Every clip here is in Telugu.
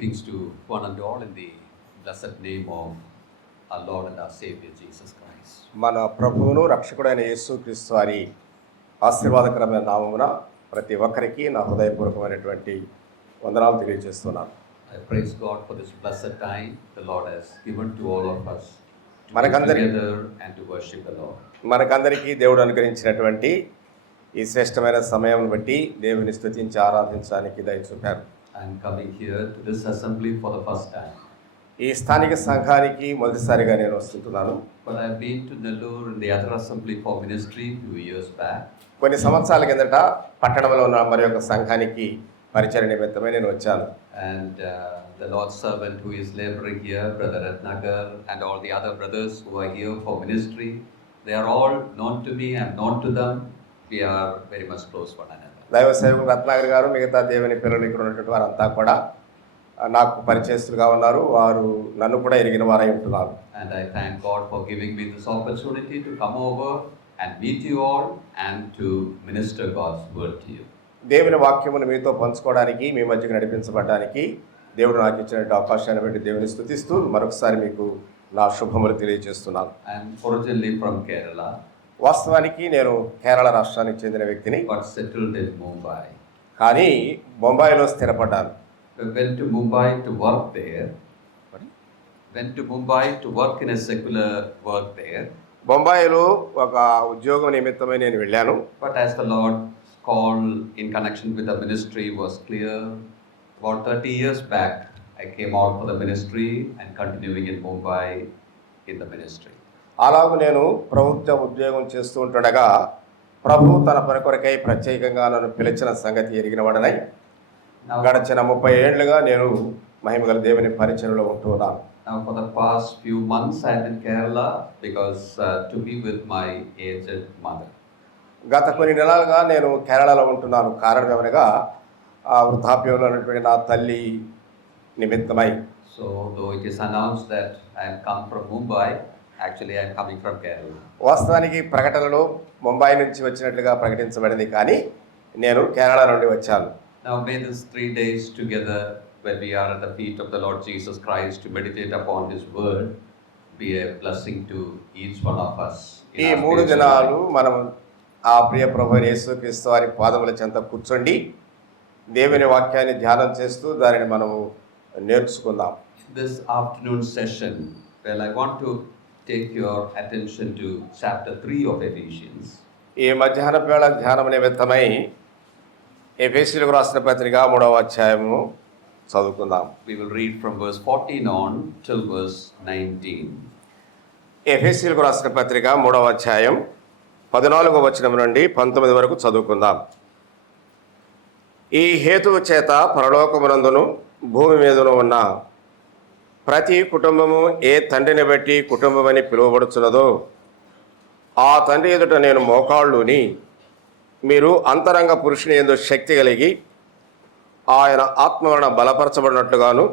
Greetings to one and all in the blessed name of our Lord and our Savior Jesus Christ. మన ప్రభువును రక్షకుడైన యేసుక్రీస్తు వారి ఆశీర్వాదకరమైన నామమున ప్రతి ఒక్కరికి నా హృదయపూర్వకమైనటువంటి వందనాలు తెలియజేస్తున్నాను. I praise God for this blessed time the Lord has given to all of us to be మనకందరి together and to worship the Lord. మనకందరికీ దేవుడు అనుగ్రహించినటువంటి ఈ శ్రేష్టమైన సమయం బట్టి దేవుని స్తుతించి ఆరాధించడానికి దయ చూపారు. I am coming here to this assembly for the first time. ఈ స్థానిక సంఘానికి మొదటిసారిగా నేను వస్తున్నాను. But I have been to Nellore in the other assembly for ministry few years back. కొన్ని సంవత్సరాల కిందట పట్టణంలో ఉన్న మరి యొక్క సంఘానికి పరిచయ నిమిత్తమై నేను వచ్చాను. And the Lord's servant who is laboring here, Brother Ratnagar, and all the other brothers who are here for ministry, they are all known to me. I am known to them. We are very much close one another. దైవ సేవకుడు రత్నాకర్ గారు మిగతా దేవుని పిల్లలు ఇక్కడ ఉన్నటువంటి వారంతా కూడా నాకు పరిచయస్తులుగా ఉన్నారు. వారు నన్ను కూడా ఎరిగిన వారై ఉంటున్నారు. And I thank God for giving me this opportunity to come over and meet you all and to minister God's word to you. దేవుని వాక్యమును మీతో పంచుకోవడానికి మీ మధ్యకు నడిపించబడడానికి దేవుడు నాకు ఇచ్చినటువంటి అవకాశాన్ని బట్టి దేవుని స్తుతిస్తూ మరొకసారి మీకు నా శుభములు తెలియజేస్తున్నాను. I am originally from Kerala, వాస్తవానికి నేను కేరళ రాష్ట్రానికి చెందిన వ్యక్తిని, but settled in Mumbai. కానీ బొంబాయిలో స్థిరపడ్డాను. I went to Mumbai to work there. Went to Mumbai to work in a secular work there. బొంబాయిలో ఒక ఉద్యోగం నిమిత్తమై నేను వెళ్ళాను. But as the Lord's call in connection with the ministry was clear, about 30 years back, I came out for the ministry and continuing in Mumbai in the ministry. అలాగూ నేను ప్రభుత్వ ఉద్యోగం చేస్తూ ఉంటుండగా ప్రభు తన పని కొరకై ప్రత్యేకంగా నన్ను పిలిచిన సంగతి ఎరిగిన వాడనై గడిచిన 30 ఏళ్లుగా నేను మహిమగల దేవుని పరిచయంలో ఉంటున్నాను. Now for the past few months I am in Kerala because to be with my aged mother. గత కొన్ని నెలలుగా నేను కేరళలో ఉంటున్నాను. కారణం ఏమనగా వృద్ధాప్యంలో ఉన్నటువంటి నా తల్లి నిమిత్తమై. So though it is announced that I have come from Mumbai, actually I am coming from Kerala. వాస్తవానికి ప్రకటనలో ముంబై నుంచి వచ్చినట్లుగా ప్రకటించబడింది, కానీ నేను కేరళ నుండి వచ్చాను. Now may this 3 days together when we are at the feet of the Lord Jesus Christ to meditate upon His word be a blessing to each one of us. ఈ 3 దినాలు మనం ఆ ప్రియ ప్రభు యేసుక్రీస్తు వారి పాదముల చెంత కూర్చోండి దేవుని వాక్యాన్ని ధ్యానం చేస్తూ దానిని మనము నేర్చుకుందాం. This afternoon session, well, I want to take your attention to chapter 3 of Ephesians. ఈ మధ్యాహ్న వేళ ధ్యానం నిమిత్తమై ఎఫెసీయులకు రాసిన పత్రిక 3వ అధ్యాయము చదువుకుందాం. We will read from verse 14 on till verse 19. ఎఫెసీయులకు రాసిన పత్రిక 3వ అధ్యాయం 14వ వచనం నుండి 19 వరకు చదువుకుందాం. ఈ హేతువు చేత పరలోకమునందును భూమి మీదను ఉన్న ప్రతి కుటుంబము ఏ తండ్రిని బట్టి కుటుంబమని పిలువబడుచున్నదో ఆ తండ్రి ఎదుట నేను మోకాళ్ళుని మీరు అంతరంగ పురుషుని యందు శక్తి కలిగి ఆయన ఆత్మ వలన బలపరచబడినట్లుగాను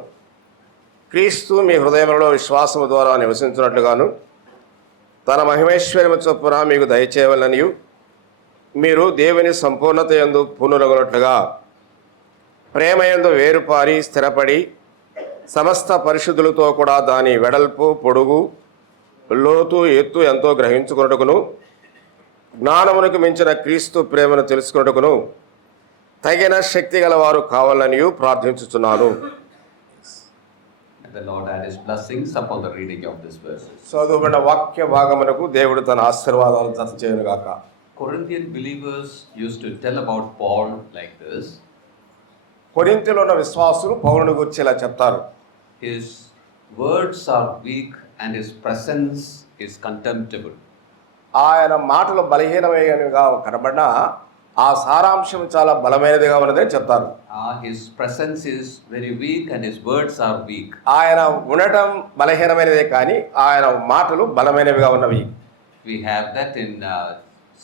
క్రీస్తు మీ హృదయములలో విశ్వాసము ద్వారా నివసించినట్లుగాను తన మహిమైశ్వర్యము చొప్పున మీకు దయచేయవలనియు మీరు దేవుని సంపూర్ణత యందు పూర్ణులగునట్లుగా ప్రేమ యందు వేరుపారి స్థిరపడి సమస్త పరిశుద్ధులతో కూడా దాని వెడల్పు పొడుగు లోతు ఎత్తు ఎంతో గ్రహించుకొనుటకును జ్ఞానమునకు మించిన క్రీస్తు ప్రేమను తెలుసుకొనుటకును తగిన శక్తి గలవారు కావాలని ప్రార్థించుచున్నాను. The Lord add His blessings upon the reading of this verse. చదువుబడిన వాక్య భాగమునకు దేవుడు తన ఆశీర్వాదాలు దయచేయునుగాక. Corinthian believers used to tell about Paul like this. కొరింథీలో ఉన్న విశ్వాసులు పౌలుని గురించి ఇలా చెప్తారు. His words are weak and his presence is contemptible. ఆయన మాటలు బలహీనమైనవిగా కనబడినా ఆ సారాంశం చాలా బలమైనదిగా ఉన్నదని చెప్తారు. His presence is very weak and his words are weak. ఆయన ఉండటం బలహీనమైనదే కానీ ఆయన మాటలు బలమైనవిగా ఉన్నవి. We have that in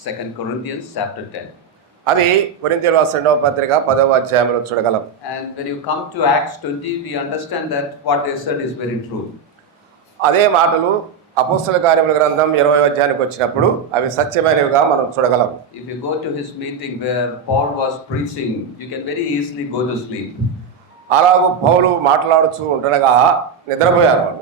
2 Corinthians chapter 10. అది కొరింథీయులకు రాసిన 2వ పత్రిక 10వ అధ్యాయంలో చూడగలం. And when you come to Acts 20, we understand that what they said is very true. అదే మాటలు అపోస్తల కార్యముల గ్రంథం 20వ అధ్యాయానికి వచ్చినప్పుడు అవి సత్యమైనవిగా మనం చూడగలం. If you go to his meeting where Paul was preaching, you can very easily go to sleep. అలాగూ పౌలు మాట్లాడుతూ ఉంటుండగా నిద్రపోయారు వాళ్ళు.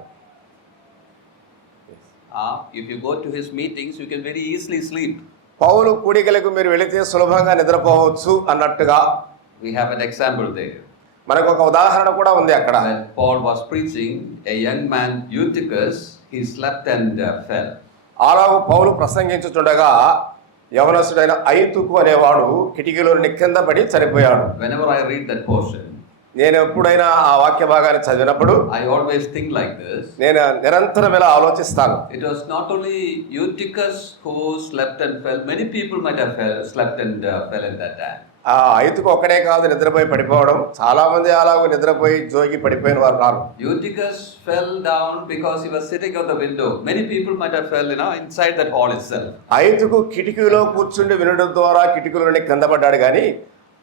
If you go to his meetings, you can very easily sleep. పౌలు కూడికలకు మీరు వెళితే సులభంగా నిద్రపోవచ్చు అన్నట్టుగా We have an example there. మనకు ఒక ఉదాహరణ కూడా ఉంది అక్కడ. When Paul was preaching, a young man, Eutychus, he slept and fell. అలాగూ పౌలు ప్రసంగించుచుండగా యవనస్తుడైన ఐతుకు అనేవాడు కిటికీలో కింద పడి చనిపోయాడు. Whenever I read that portion, నేను ఎప్పుడైనా ఆ వాక్య భాగాన్ని చదివినప్పుడు I always think like this. నేను నిరంతరం ఇలా ఆలోచిస్తాను. It was not only Eutychus who slept and fell. Many people might have slept and fell in that time. ఆ ఐతుకు ఒక్కడే కాదు నిద్రపోయి పడిపోవడం, చాలా మంది అలాగూ నిద్రపోయి జోగి పడిపోయిన వారు రారు. Eutychus fell down because he was sitting on the window. Many people might have fell, inside that hall itself. ఐతుకు కిటికీలో కూర్చుండి వినడం ద్వారా కిటికీలోని కింద పడ్డాడు, కానీ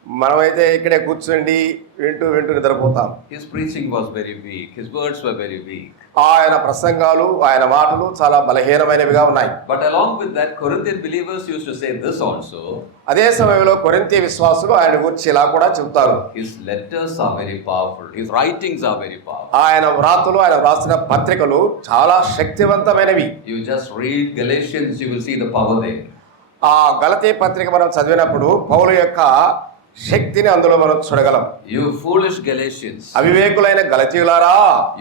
మనమైతే ఇక్కడే కూర్చుండి వింటూ నిద్రపోతాం. His preaching was very weak. His words were very weak. ఆయన ప్రసంగాలు, ఆయన మాటలు చాలా బలహీనమైనవిగా ఉన్నాయి. But along with that, Corinthian believers used to say this also. అదే సమయంలో కొరింథీ విశ్వాసులు ఆయన గురించి ఇలా కూడా చెబుతారు. His letters are very powerful. His writings are very powerful. ఆయన వ్రాతలు, ఆయన వ్రాసిన పత్రికలు చాలా శక్తివంతమైనవి. You just read Galatians, you will see the power there. ఆ గలతీ పత్రిక మనం చదివినప్పుడు పౌలు యొక్క శక్తిని అందులో మనం చూడగలం. You foolish Galatians. అవివేకులైన గలతీయులారా,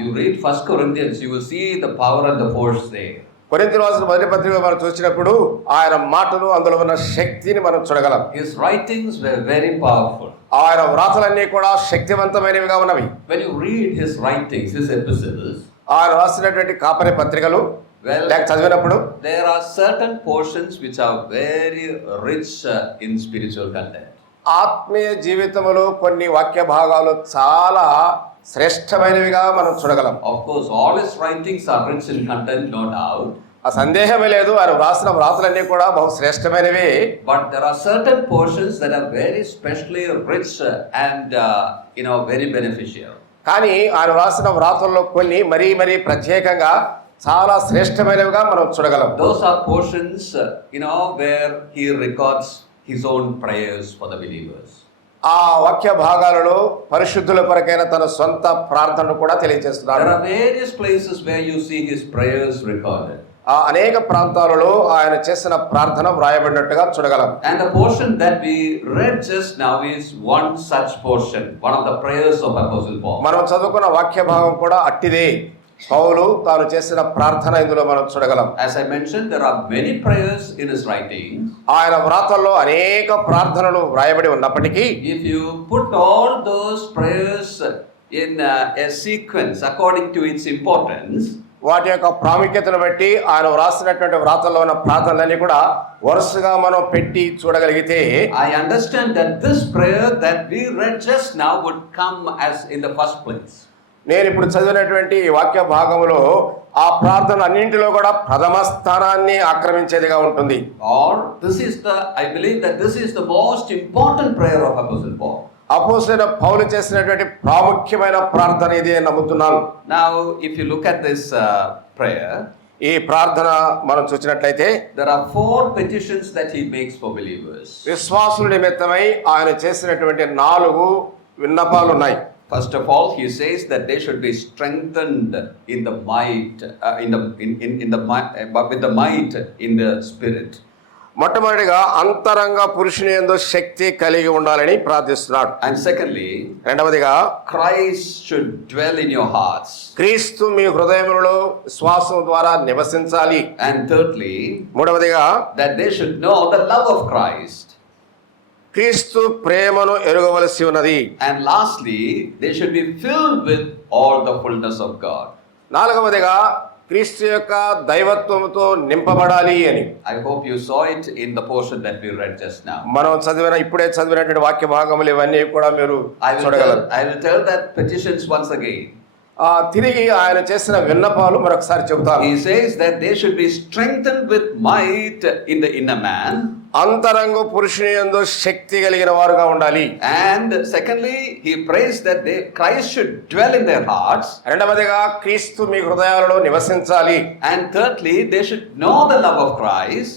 You read 1 Corinthians, you will see the power and the force there. కొరింథీ రాసిన మొదటి పత్రిక మనం చూసినప్పుడు ఆయన మాటలు, అందులో ఉన్న శక్తిని మనం చూడగలం. His writings were very powerful. ఆయన వ్రాతలన్నీ కూడా శక్తివంతమైనవిగా ఉన్నవి. When you read his writings, his epistles, ఆయన రాసినటువంటి కాపరి పత్రికలు లేక చదివినప్పుడు there are certain portions which are very rich in spiritual content. ఆత్మీయ జీవితంలో కొన్ని వాక్య భాగాలు చాలా శ్రేష్టమైనవిగా మనం చూడగలం. Of course, all his writings are rich in content, no doubt. ఆ సందేహమే లేదు, ఆయన వ్రాసిన వ్రాతలన్నీ కూడా బహు శ్రేష్టమైనవి. But there are certain portions that are very specially rich and very beneficial. కానీ ఆయన వ్రాసిన వ్రాతల్లో కొన్ని మరీ ప్రత్యేకంగా చాలా శ్రేష్టమైనవిగా మనం చూడగలం. Those are portions, where he records his own prayers for the believers. ఆ వాక్య భాగాలలో పరిశుద్ధుల కొరకైన తన సొంత ప్రార్థనను కూడా తెలియజేస్తున్నాడు. There are various places where you see his prayers recorded. ఆ అనేక ప్రాంతాలలో ఆయన చేసిన ప్రార్థన వ్రాయబడినట్టుగా చూడగలం. And the portion that we read just now is one such portion, one of the prayers of Apostle Paul. మనం చదువుకున్న వాక్య భాగం కూడా అట్టిదే. పౌలు తాను చేసిన ప్రార్థన ఇందులో మనం చూడగలం. As I mentioned, there are many prayers in his writings. ఆయన వ్రాతల్లో అనేక ప్రార్థనలు వ్రాయబడి ఉన్నప్పటికీ If you put all those prayers in a sequence according to its importance, వాటి యొక్క ప్రాముఖ్యతను బట్టి ఆయన వ్రాసినటువంటి వ్రాతల్లో ఉన్న ప్రార్థనలన్నీ కూడా వరుసగా మనం పెట్టి చూడగలిగితే I understand that this prayer that we read just now would come as in the first place. నేను ఇప్పుడు చదివినటువంటి ఈ వాక్య భాగంలో ఆ ప్రార్థన అన్నింటిలో కూడా ప్రథమ స్థానాన్ని ఆక్రమించేదిగా ఉంటుంది. Or I believe that this is the most important prayer of Apostle Paul. అపోస్తలుడైన పౌలు చేసినటువంటి ప్రాముఖ్యమైన ప్రార్థన ఇది అని నమ్ముతున్నాను. Now, if you look at this prayer, ఈ ప్రార్థన మనం చూసినట్లయితే there are 4 petitions that he makes for believers. విశ్వాసుల నిమిత్తమై ఆయన చేసినటువంటి 4 విన్నపాలు ఉన్నాయి. First of all, he says that they should be strengthened in the might, with the might in the spirit. మొట్టమొదటిగా అంతరంగ పురుషుని యందు శక్తి కలిగి ఉండాలని ప్రార్థిస్తున్నాడు. And secondly, రెండవదిగా Christ should dwell in your hearts. క్రీస్తు మీ హృదయములలో విశ్వాసం ద్వారా నివసించాలి. And thirdly, మూడవదిగా that they should know the love of Christ. క్రీస్తు ప్రేమను ఎరుగవలసి ఉన్నది. And lastly, they should be filled with all the fullness of God. నాలుగవదిగా క్రీస్తు యొక్క దైవత్వముతో నింపబడాలి అని. I hope you saw it in the portion that we read just now. మనం ఇప్పుడే చదివినటువంటి వాక్య భాగములు ఇవన్నీ కూడా మీరు చూడగలరు. I will tell that petitions once again. తిరిగి ఆయన చేసిన విన్నపాలు మరొకసారి చెబుతాను. He says that they should be strengthened with might in the inner man. అంతరంగ పురుషుని యందు శక్తి కలిగిన వారుగా ఉండాలి. And secondly, he prays that Christ should dwell in their hearts. రెండవదిగా క్రీస్తు మీ హృదయాలలో నివసించాలి. And thirdly, they should know the love of Christ.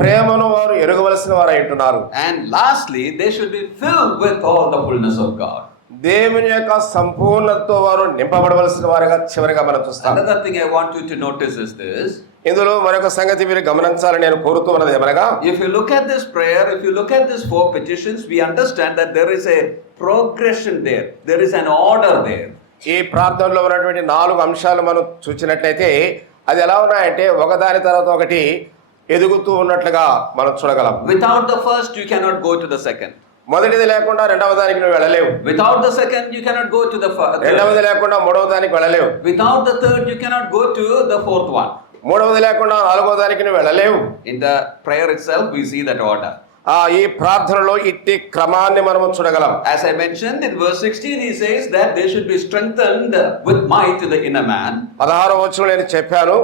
ప్రేమను వారు ఎరుగవలసిన వారు అంటున్నారు. And lastly, they should be filled with all the fullness of God. దేవుని యొక్క సంపూర్ణతతో వారు నింపబడవలసిన వారుగా చివరిగా మనం చూస్తాం. Another thing I want you to notice is this. ఇందులో మరొక సంగతి మీరు గమనించాలని నేను కోరుతూ ఉన్నది ఏమనగా, If you look at this prayer, if you look at these 4 petitions, we understand that there is a progression there. There is an order there. ఈ ప్రార్థనలో ఉన్నటువంటి 4 అంశాలు మనం చూసినట్లయితే అది ఎలా ఉన్నాయంటే ఒకదాని తర్వాత ఒకటి ఎదుగుతూ ఉన్నట్లుగా మనం చూడగలం. Without the first, you cannot go to the second. మొదటిది లేకుండా రెండవ దానికి నువ్వు వెళ్ళలేవు. Without the second, you cannot go to the third. రెండవది లేకుండా మూడవ దానికి వెళ్ళలేవు. Without the third, you cannot go to the fourth one. మూడవది లేకుండా నాలుగవ దానికి నువ్వు వెళ్ళలేవు. In the prayer itself, we see that order. ఈ ప్రార్థనలో ఇట్టి క్రమాన్ని మనము చూడగలం. As I mentioned in verse 16, he says that they should be strengthened with might to the inner man. 16వ వచనంలో నేను చెప్పాను,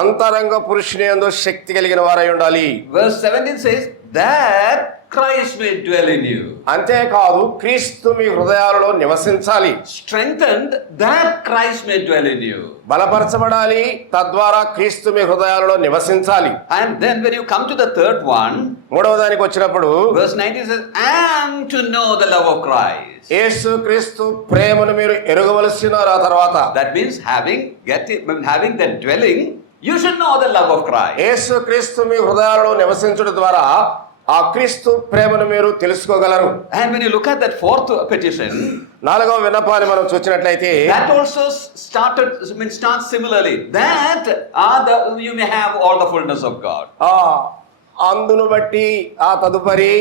అంతరంగ పురుషుని యందు శక్తి కలిగిన వారై ఉండాలి. Verse 17 says that Christ may dwell in you. అంతేకాదు క్రీస్తు మీ హృదయాలలో నివసించాలి. Strengthened that Christ may dwell in you. బలపరచబడాలి, తద్వారా క్రీస్తు మీ హృదయాలలో నివసించాలి. And then when you come to the third one, మూడవ దానికి వచ్చినప్పుడు verse 19 says, and to know the love of Christ. యేసు క్రీస్తు ప్రేమను మీరు ఎరుగవలసిన ఆ తర్వాత, That means having that dwelling, you should know the love of Christ. యేసు క్రీస్తు మీ హృదయాలలో నివసించడం ద్వారా ఆ క్రీస్తు ప్రేమను మీరు తెలుసుకోగలరు. And when you look at that 4th petition, 4వ విన్నపాన్ని మనం చూసినట్లయితే that also starts similarly. That you may have all the fullness of God. అందును బట్టి ఆ తదుపరి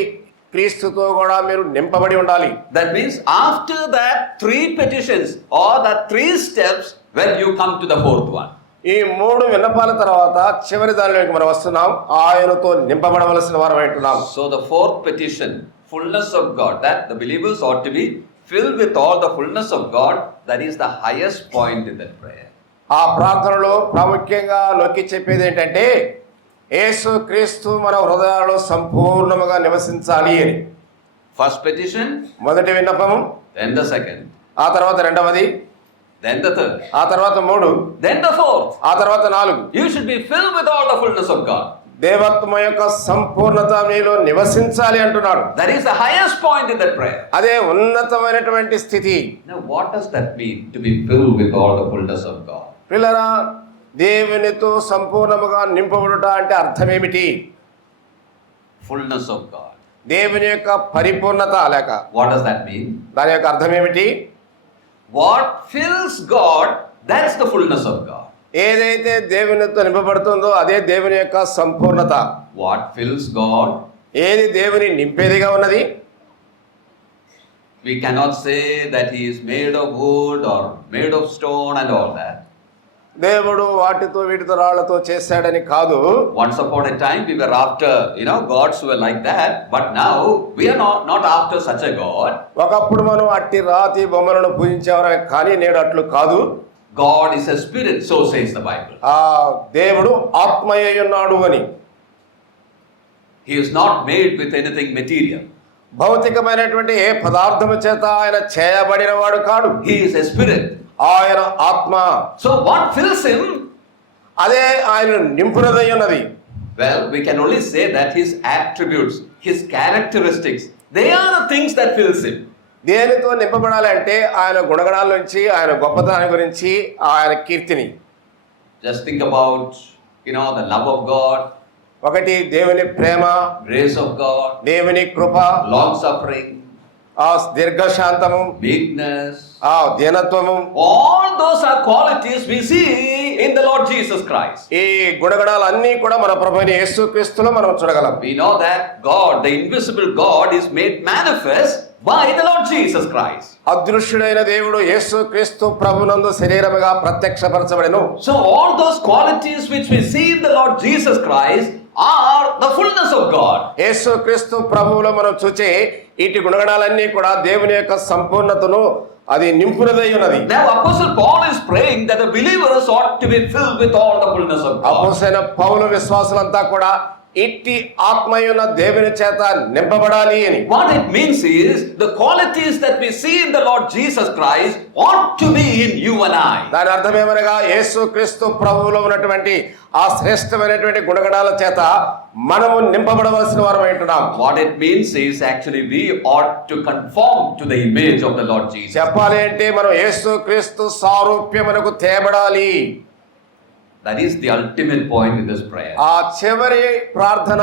క్రీస్తుతో కూడా మీరు నింపబడి ఉండాలి. That means after that 3 petitions or the 3 steps, when you come to the 4th one. ఈ 3 విన్నపాల తర్వాత చివరి దానిలోకి మనం వస్తున్నాం, ఆయనతో నింపబడవలసిన వారమై ఉంటున్నాం. So the 4th petition, fullness of God, that the believers ought to be filled with all the fullness of God. That is the highest point in that prayer. ఆ ప్రార్థనలో ప్రాముఖ్యంగా నొక్కి చెప్పేది ఏంటంటే యేసు క్రీస్తు మన హృదయాలలో సంపూర్ణముగా నివసించాలి అని. First petition, మొదటి విన్నపము, then the second, ఆ తర్వాత రెండవది, then the third, ఆ తర్వాత 3, then the 4th. ఆ తర్వాత 4. You should be filled with all the fullness of God. దేవత్వం యొక్క సంపూర్ణత మీలో నివసించాలి అంటున్నాడు. That is the highest point in that prayer. అదే ఉన్నతమైనటువంటి స్థితి. Now what does that mean, to be filled with all the fullness of God? పిల్లరా, దేవునితో సంపూర్ణముగా నింపబడుట అంటే అర్థం ఏమిటి? Fullness of God. దేవుని యొక్క పరిపూర్ణత లేక What does that mean? దాని యొక్క అర్థం ఏమిటి? What fills God, that's the fullness of God. ఏదైతే దేవునితో నింపబడుతుందో అదే దేవుని యొక్క సంపూర్ణత. What fills God? ఏది దేవుని నింపేదిగా ఉన్నది? We cannot say that he is made of wood or made of stone and all that. దేవుడు వాటితో వీటితో రాళ్లతో చేశాడని కాదు. Once upon a time we were after, gods who were like that, but now we are not after such a God. ఒకప్పుడు మనం అట్టి రాతి బొమ్మలను పూజించేవారు, కానీ నేడు అట్లు కాదు. God is a spirit, so says the Bible. ఆ దేవుడు ఆత్మయ్య ఉన్నాడు అని. He is not made with anything material. భౌతికమైనటువంటి ఏ పదార్థము చేత ఆయన చేయబడిన వాడు కాడు. He is a spirit. ఆయన ఆత్మ. So what fills him? అదే ఆయన నింపునదై ఉన్నది. Well, we can only say that his attributes, his characteristics, they are the things that fills him. దేనితో నింపబడాలి అంటే ఆయన గుణగణాల నుంచి, ఆయన గొప్పతనాన్ని గురించి, ఆయన కీర్తిని. Just think about, the love of God. ఒకటి దేవుని ప్రేమ, Grace of God. దేవుని కృప, Long suffering. ఆ దీర్ఘశాంతము, Meekness. ఆ దీనత్వము. All those are qualities we see in the Lord Jesus Christ. ఈ గుణగణాలన్నీ కూడా మన ప్రభువైన యేసుక్రీస్తులో మనం చూడగలం. We know that God, the invisible God, is made manifest by the Lord Jesus Christ. అదృశ్యుడైన దేవుడు యేసుక్రీస్తు ప్రభునందు శరీరముగా ప్రత్యక్షపరచబడెను. So all those qualities which we see in the Lord Jesus Christ are the fullness of God. యేసుక్రీస్తు ప్రభువులో మనం చూచే ఇటు గుణగణాలన్నీ కూడా దేవుని యొక్క సంపూర్ణతను అది నింపునదై ఉన్నది. Now Apostle Paul is praying that the believers ought to be filled with all the fullness of God. అపోస్తలుడైన పౌలు విశ్వాసులంతా కూడా ఇట్టి ఆత్మయున్న దేవుని చేత నింపబడాలి అని. What it means is the qualities that we see in the Lord Jesus Christ ought to be in you and I. దాని అర్థం ఏమనగా యేసుక్రీస్తు ప్రభువులో ఉన్నటువంటి ఆ శ్రేష్టమైనటువంటి గుణగణాల చేత మనము నింపబడవలసిన వారమై ఉంటున్నాం. What it means is actually we ought to conform to the image of the Lord Jesus. చెప్పాలి అంటే మనం యేసుక్రీస్తు సారూప్యమునకు తేబడాలి. That is the ultimate point in this prayer. ఆ చివరి ప్రార్థన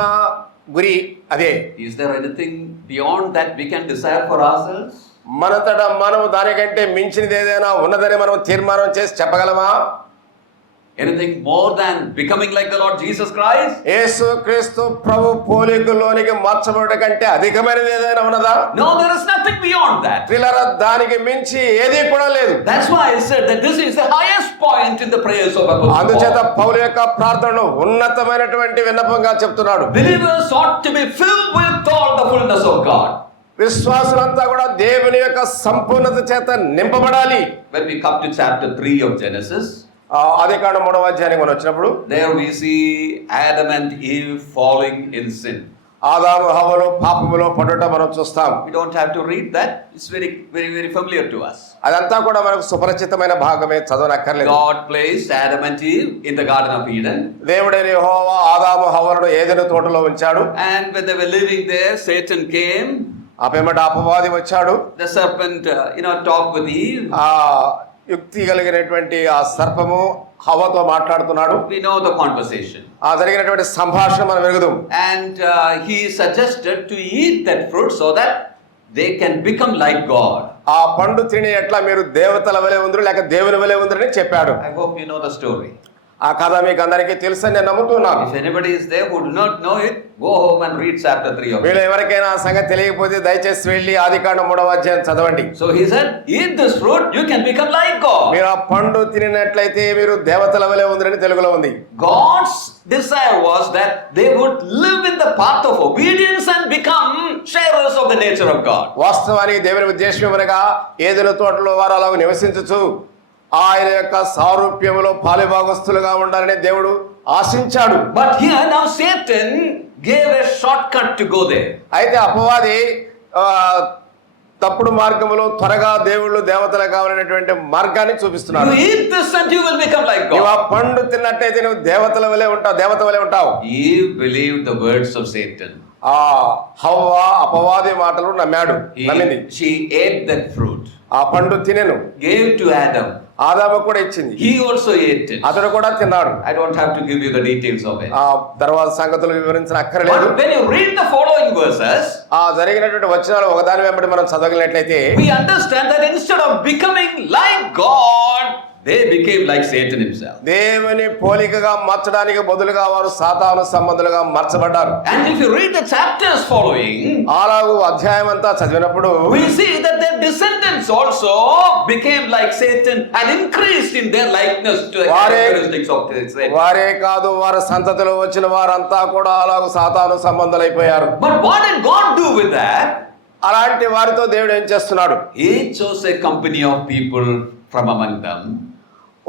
గురి అదే. Is there anything beyond that we can desire for ourselves? మనతట మనం దానికంటే మించినది ఏదైనా ఉన్నదని మనం తీర్మానం చేసి చెప్పగలమా? Anything more than becoming like the Lord Jesus Christ? యేసుక్రీస్తు ప్రభు పోలికలోనికి మార్చబడట కంటే అధికమైనది ఏదైనా ఉన్నదా? No, there is nothing beyond that. ప్రియులారా, దానికి మించి ఏదీ కూడా లేదు. That's why I said that this is the highest point in the prayers of Apostle అందుచేత Paul. పౌలు యొక్క ప్రార్థనలో ఉన్నతమైనటువంటి విన్నపంగా చెప్తున్నాడు. Believers ought to be filled with all the fullness of God. విశ్వాసులంతా కూడా దేవుని యొక్క సంపూర్ణత చేత నింపబడాలి. When we come to chapter 3 of Genesis, ఆదికాండం 3వ అధ్యాయానికి మనం వచ్చినప్పుడు there we see Adam and Eve falling in sin. ఆదాము హవ్వలు పాపములో పడుట మనం చూస్తాం. We don't have to read that. It's very familiar to us. అదంతా కూడా మనకు సుపరిచితమైన భాగమే, చదవనక్కర్లేదు. God placed Adam and Eve in the Garden of Eden. దేవుడైన యెహోవా ఆదాము హవ్వలను ఏదెను తోటలో ఉంచాడు. And when they were living there, Satan came. ఆ పిమ్మట అపవాది వచ్చాడు. The serpent, talked with Eve. ఆ యుక్తి కలిగినటువంటి ఆ సర్పము హవ్వతో మాట్లాడుతున్నాడు. We know the conversation. ఆ జరిగినటువంటి సంభాషణ మనం ఎరుగుదాం. And he suggested to eat that fruit so that they can become like God. ఆ పండు తిని ఎట్లా మీరు దేవతల వలె ఉందరు లేక దేవుని వలె ఉందరని చెప్పాడు. I hope you know the story. ఆ కథ మీకు అందరికీ తెలుసని నేను నమ్ముతున్నాను. If anybody is there who do not know it, go home and read chapter 3 of it. వీళ్ళు ఎవరికైనా ఆ సంగతి తెలియకపోతే దయచేసి వెళ్ళి ఆదికాండం 3వ అధ్యాయం చదవండి. So he said, eat this fruit, you can become like God. మీరు ఆ పండు తినినట్లయితే మీరు దేవతల వలె ఉందరని తెలుగులో ఉంది. God's desire was that they would live in the path of obedience and become sharers of the nature of God. వాస్తవానికి దేవుని ఉద్దేశం ఏమనగా ఏదెను తోటలో వారు అలాగ నివసించుచు ఆయన యొక్క సారూప్యములో పాలిభాగస్తులుగా ఉండాలని దేవుడు ఆశించాడు. But here now Satan gave a shortcut to go there. అయితే అపవాది తప్పుడు మార్గములో త్వరగా దేవుళ్ళు దేవతలు కావాలనేటువంటి మార్గాన్ని చూపిస్తున్నాడు. You eat this and you will become like నువ్వు ఆ God. పండు తిన్నట్టయితే నువ్వు దేవతల వలె ఉంటావు, దేవత వలె ఉంటావు. Eve believed the words of Satan. ఆ హవ్వ అపవాది మాటలు నమ్మింది. She ate that fruit. ఆ పండు తినెను, Gave to Adam. ఆదాము కూడా ఇచ్చింది, He also ate it. అతడు కూడా తిన్నాడు. I don't have to give you the details of it. ఆ తర్వాత సంగతులు వివరించిన అక్కర్లేదు. But when you read the following verses, ఆ జరిగినటువంటి వచనాలు ఒకదాని వెంబడి మనం చదవగలిగినట్లయితే we understand that instead of becoming like God, they became like Satan himself. దేవుని పోలికగా మార్చడానికి బదులుగా వారు సాతాను సంబంధులుగా మార్చబడ్డారు. And if you read the chapters following, అలాగూ అధ్యాయం అంతా చదివినప్పుడు we see that their descendants also became like Satan and increased in their likeness to the characteristics of Satan. వారే కాదు, వారి సంతతిలో వచ్చిన వారంతా కూడా అలాగూ సాతాను సంబంధులైపోయారు. But what did God do with that? అలాంటి వారితో దేవుడు ఏం చేస్తున్నాడు? He chose a company of people from among them.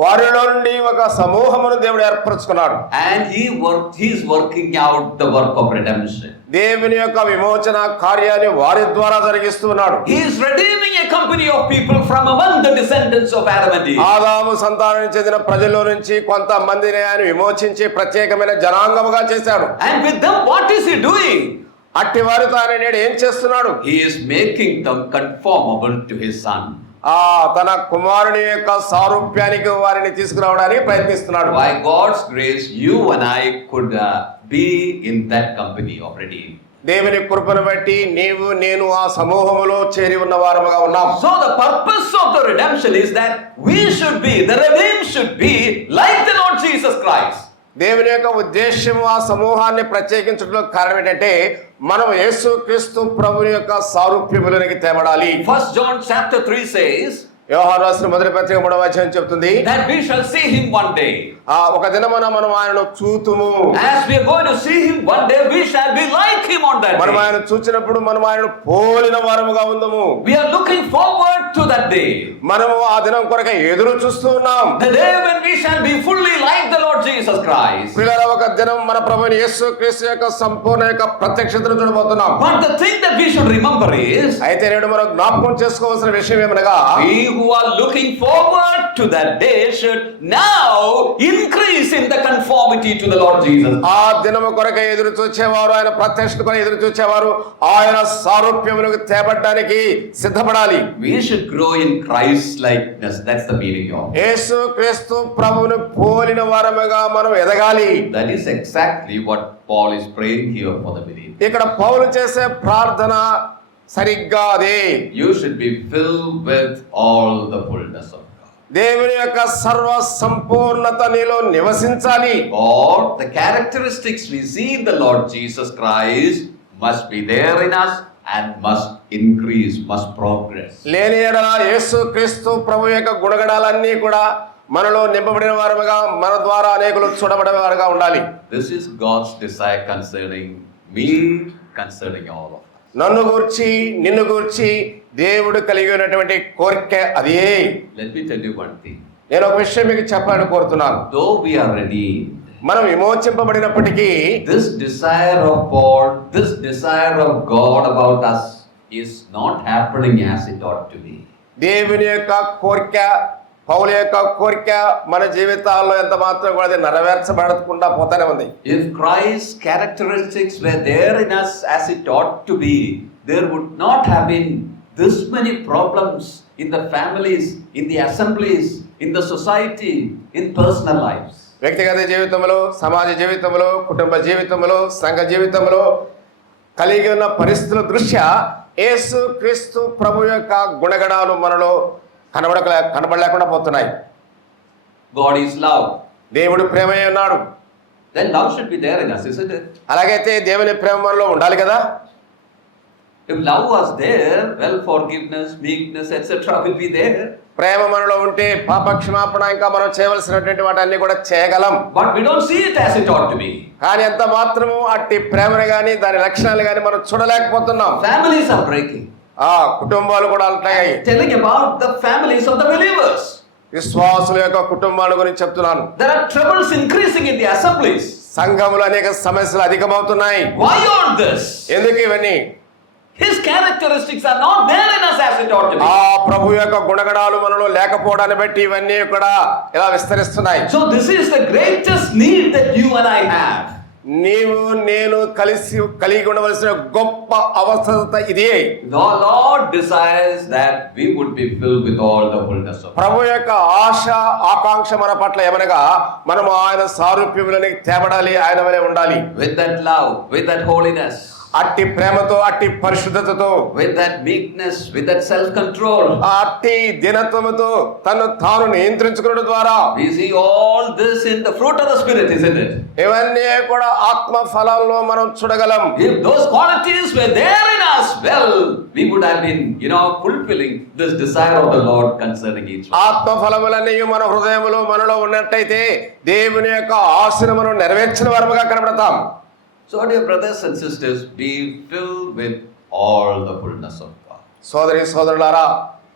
వారిలో నుండి ఒక సమూహమును దేవుడు ఏర్పరచుకున్నాడు. And he's working out the work of redemption. దేవుని యొక్క విమోచన కార్యాన్ని వారి ద్వారా జరిగిస్తున్నాడు. He is redeeming a company of people from among the descendants of Adam and Eve. ఆదాము సంతానానికి చెందిన ప్రజల్లో నుంచి కొంతమందిని ఆయన విమోచించి ప్రత్యేకమైన జనాంగముగా చేశాడు. And with them, what is he doing? అట్టి వారితో ఆయన నేడు ఏం చేస్తున్నాడు? He is making them conformable to his son. తన కుమారుని యొక్క సారూప్యానికి వారిని తీసుకురావడానికి ప్రయత్నిస్తున్నాడు. By God's grace, you and I could be in that company of redeemed. దేవుని కృపను బట్టి నీవు నేను ఆ సమూహములో చేరి ఉన్న వారముగా ఉన్నాం. So the purpose of the redemption is that we should be, the redeemed should be like the Lord Jesus Christ. దేవుని యొక్క ఉద్దేశము ఆ సమూహాన్ని ప్రత్యేకించడంలో కారణం ఏంటంటే మనం యేసుక్రీస్తు ప్రభుని యొక్క సారూప్యములోనికి తేబడాలి. 1 John chapter 3 says, యోహాను రాసిన మొదటి పత్రిక 3వ అధ్యాయం చెప్తుంది that we shall see him one day. ఒక దినమున మనం ఆయనను చూతుము. As we are going to see him one day, we shall be like him on that మనం day. ఆయన చూచినప్పుడు మనం ఆయనను పోలిన వారముగా ఉందము. We are looking forward to that that day. మనము ఆ దినం కొరకు ఎదురు చూస్తూ ఉన్నాం. The day when we shall be fully like the Lord Jesus Christ. ప్రియులారా, ఒక దినం మన ప్రభువైన యేసుక్రీస్తు యొక్క సంపూర్ణ యొక్క ప్రత్యక్షతను చూడబోతున్నాం. But the thing that we should remember is, అయితే నేడు మనం జ్ఞాపకం చేసుకోవాల్సిన విషయం ఏమనగా, we who are looking forward to that day should now increase in the conformity to the Lord Jesus. ఆ దినము కొరకు ఎదురు చూచేవారు, ఆయన ప్రత్యక్షత కొరకు ఎదురు చూచేవారు ఆయన సారూప్యములకు తేబడడానికి సిద్ధపడాలి. We should grow in Christ likeness. That's the meaning of. యేసుక్రీస్తు ప్రభువును పోలిన వారముగా మనం ఎదగాలి. That is exactly what Paul is praying here for the believer. ఇక్కడ పౌలు చేసే ప్రార్థన సరిగ్గా అదే. You should be filled with all the fullness of God. దేవుని యొక్క సర్వ సంపూర్ణత నీలో నివసించాలి. Or the characteristics we see in the Lord Jesus Christ must be there in us and must increase, must progress. లేని యెడల యేసుక్రీస్తు ప్రభు యొక్క గుణగణాలన్నీ కూడా మనలో నింపబడిన వారముగా, మన ద్వారా అనేకులు చూడబడే వారుగా ఉండాలి. This is God's desire concerning me, concerning all of us. నన్ను గూర్చి, నిన్ను గూర్చి దేవుడు కలిగి ఉన్నటువంటి కోరిక అదే. Let me tell you one thing. నేను ఒక విషయం మీకు చెప్పాలని కోరుతున్నాను. Though we are redeemed, మనం విమోచింపబడినప్పటికీ this desire of Paul, this desire of God about us is not happening as it ought to be. దేవుని యొక్క కోరిక, పౌలు యొక్క కోరిక మన జీవితాల్లో ఎంత మాత్రం కూడా అది నెరవేర్చబడకుండా పోతానే ఉంది. If Christ's characteristics were there in us as it ought to be, there would not have been this many problems in the families, in the assemblies, in the society, in personal lives. వ్యక్తిగత జీవితంలో, సమాజ జీవితంలో, కుటుంబ జీవితంలో, సంఘ జీవితంలో కలిగి ఉన్న పరిస్థితుల దృష్ట్యా యేసుక్రీస్తు ప్రభు యొక్క గుణగణాలు మనలో కనబడలేకుండా పోతున్నాయి. God is love. దేవుడు ప్రేమై ఉన్నాడు. Then love should be there in us, isn't it? అలాగైతే దేవుని ప్రేమ మనలో ఉండాలి కదా. If love was there, well, forgiveness, meekness, etc. will be there. ప్రేమ మనలో ఉంటే పాప క్షమాపణ ఇంకా మనం చేయవలసినటువంటి వాటన్ని కూడా చేయగలం. But we don't see it as it ought to be. కానీ ఎంత మాత్రము అట్టి ప్రేమను గాని దాని లక్షణాలు గాని మనం చూడలేకపోతున్నాం. Families are breaking. కుటుంబాలు కూడా అంటాయి. Telling about the families of the believers. విశ్వాసుల యొక్క కుటుంబాల గురించి చెప్తున్నాను. There are troubles increasing in the assemblies. సంఘములు అనేక సమస్యలు అధికమవుతున్నాయి. Why all this? ఎందుకు ఇవన్నీ? His characteristics are not there in us as it ought to be. ప్రభు యొక్క గుణగణాలు మనలో లేకపోవడాన్ని బట్టి ఇవన్నీ కూడా ఇలా విస్తరిస్తున్నాయి. So this is the greatest need that you and I have. నీవు నేను కలిగి ఉండవలసిన గొప్ప అవసరత ఇదే. The Lord desires that we would be filled with all the fullness of God. ప్రభు యొక్క ఆశ, ఆకాంక్ష మన పట్ల ఏమనగా మనము ఆయన సారూప్యములని తేబడాలి, ఆయన వలె ఉండాలి. With that love, with that holiness, అట్టి ప్రేమతో, అట్టి పరిశుద్ధతతో, with that meekness, with that self-control, అట్టి దీనత్వముతో తను తాను నియంత్రించుకోవడం ద్వారా we see all this in the fruit of the Spirit, isn't it? ఇవన్నీ కూడా ఆత్మ ఫలాల్లో మనం చూడగలం. If those qualities were there in us, well, we would have been, fulfilling this desire of the Lord concerning each one. ఆత్మ ఫలములన్నీ మన హృదయములో మనలో ఉన్నట్టయితే దేవుని యొక్క ఆశను మనం నెరవేర్చిన వారముగా కనబడతాం. So, dear brothers and sisters, be filled with all the fullness of God. సోదరి సోదరులారా,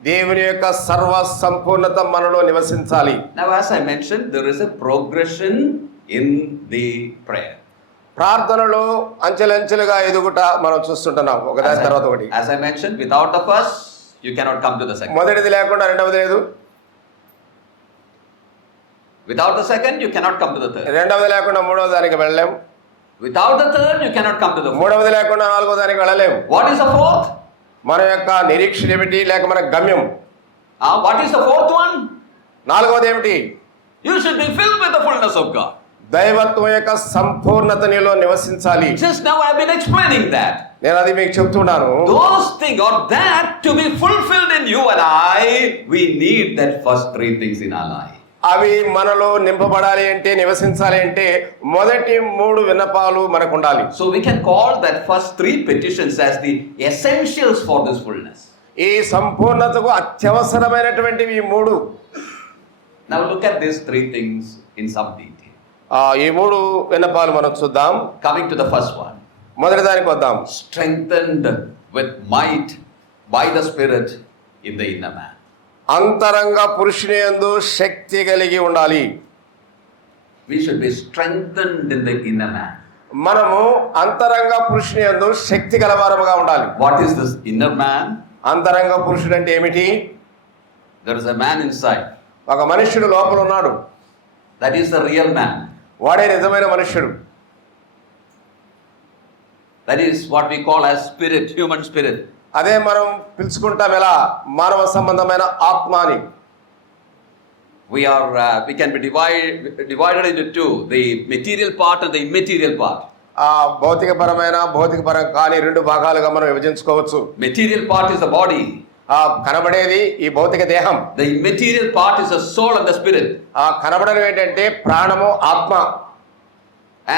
దేవుని యొక్క సర్వ సంపూర్ణత మనలో నివసించాలి. Now, as I mentioned, there is a progression in the prayer. ప్రార్థనలో అంచెలంచెలుగా ఎదుగుట మనం చూస్తుంటున్నాం, ఒకదాని తర్వాత ఒకటి. As I mentioned, without the first, you cannot come to the second. మొదటిది లేకుండా రెండవది లేదు. Without the second, you cannot come to the third. రెండవది లేకుండా మూడవ దానికి వెళ్ళలేం. Without the third, you cannot come to the fourth. మూడవది లేకుండా నాలుగో దానికి వెళ్ళలేం. What is the fourth? మన యొక్క నిరీక్షణ ఏమిటి, లేక మన గమ్యం? What is the fourth one? నాలుగవది ఏమిటి? You should be filled with the fullness of God. దైవత్వం యొక్క సంపూర్ణత నీలో నివసించాలి. Just now I have been explaining that. నేను అది మీకు చెప్తున్నాను. Those things, or that to be fulfilled in you and I, we need that first three things in our life. అవి మనలో నింపబడాలి అంటే, నివసించాలి అంటే మొదటి మూడు విన్నపాలు మనకు ఉండాలి. So we can call that first three petitions as the essentials for this fullness. ఈ సంపూర్ణతకు అత్యవసరమైనటువంటివి ఈ మూడు. Now look at these three things in some detail. ఈ మూడు విన్నపాలు మనం చూద్దాం. Coming to the first one. మొదటి దానికి వద్దాం. Strengthened with might by the Spirit in the inner man. అంతరంగ పురుషుని యందు శక్తి కలిగి ఉండాలి. We should be strengthened in the inner man. మనము అంతరంగ పురుషుని యందు శక్తి గలవారముగా ఉండాలి. What is this inner man? అంతరంగ పురుషుడు అంటే ఏమిటి? There is a man inside. ఒక మనుష్యుడు లోపల ఉన్నాడు. That is the real man. వాడే నిజమైన మనుష్యుడు. That is what we call as spirit, human spirit. అదే మనం పిలుచుకుంటాం ఎలా? మానవ సంబంధమైన ఆత్మ అని. We can be divided into two, the material part and the immaterial part. ఆ భౌతికపరం కాని రెండు భాగాలుగా మనం విభజించుకోవచ్చు. Material part is the body. ఆ కనబడేది ఈ భౌతిక దేహం. The immaterial part is the soul and the spirit. ఆ కనబడేది ఏంటంటే ప్రాణము, ఆత్మ.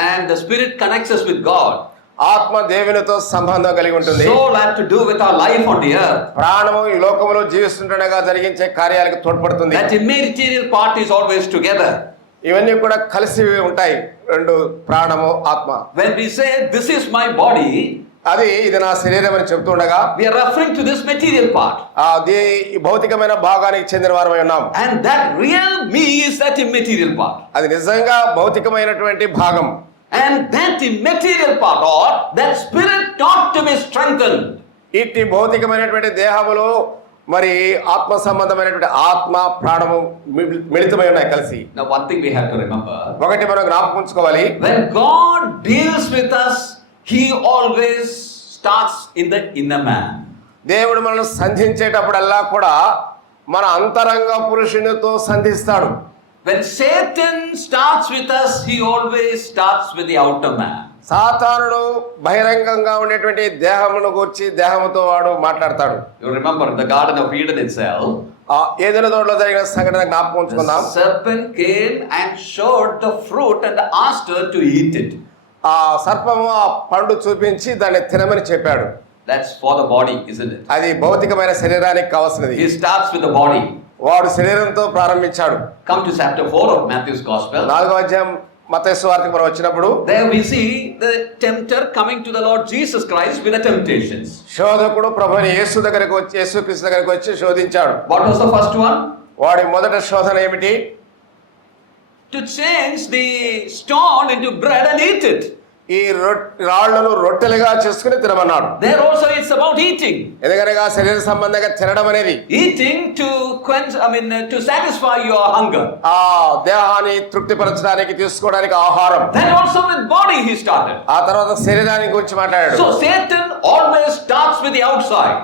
And the spirit connects us with God. ఆత్మ దేవునితో సంబంధం కలిగి ఉంటుంది. Soul had to do with our life on the earth. ప్రాణము ఈ లోకములో జీవిస్తుండగా జరిగించే కార్యాలకు తోడ్పడుతుంది. That immaterial part is always together. ఇవన్నీ కూడా కలిసి ఉంటాయి, రెండు ప్రాణము, ఆత్మ. When we say this is my body, ఇది నా శరీరం అని చెప్తుండగా we are referring to this material part. అది భౌతికమైన భాగానికి చెందిన వారమై ఉన్నాం. And that real me is that immaterial part. అది నిజంగా భౌతికమైనటువంటి భాగం. And that immaterial part, or that spirit ought to be strengthened. ఇట్టి భౌతికమైనటువంటి దేహములో మరి ఆత్మ సంబంధమైనటువంటి ఆత్మ, ప్రాణము మిళితమై ఉన్నాయి కలిసి. Now one thing we have to remember. ఒకటి మనం జ్ఞాపకం ఉంచుకోవాలి. When God deals with us, He always starts in the inner man. దేవుడు మనల్ని సంధించేటప్పుడల్లా కూడా మన అంతరంగ పురుషునితో సంధిస్తాడు. When Satan starts with us, he always starts with the outer man. సాతానుడు బహిరంగంగా ఉండేటువంటి దేహమును గురించి దేహముతో వాడు మాట్లాడతాడు. You remember in the Garden of Eden itself, ఏదెను తోటలో జరిగిన సంఘటన జ్ఞాపకం ఉంచుకుందాం. The serpent came and showed the fruit and asked her to eat it. ఆ సర్పము ఆ పండు చూపించి దాన్ని తినమని చెప్పాడు. That's for the body, isn't it? అది భౌతికమైన శరీరానికి కావాల్సినది. He starts with the body. వాడు శరీరంతో ప్రారంభించాడు. Come to chapter 4 of Matthew's Gospel. 4వ అధ్యాయం మత్తయి సువార్తకు మనం వచ్చినప్పుడు there we see the tempter coming to the Lord Jesus Christ with the temptations. శోధకుడు ప్రభువైన యేసు దగ్గరికి వచ్చి, యేసుక్రీస్తు దగ్గరికి వచ్చి శోధించాడు. What was the first one? వాడి మొదటి శోధన ఏమిటి? To change the stone into bread and eat it. ఈ రాళ్లను రొట్టెలుగా చేసుకుని తినమన్నాడు. There also it's about eating. ఎందుకనగా శరీర సంబంధంగా తినడం అనేది Eating to quench, to satisfy your hunger. ఆ దేహాన్ని తృప్తిపరచడానికి తీసుకోవడానికి ఆహారం. Then also with body he started. ఆ తర్వాత శరీరాన్ని గురించి మాట్లాడాడు. So Satan always starts with the outside.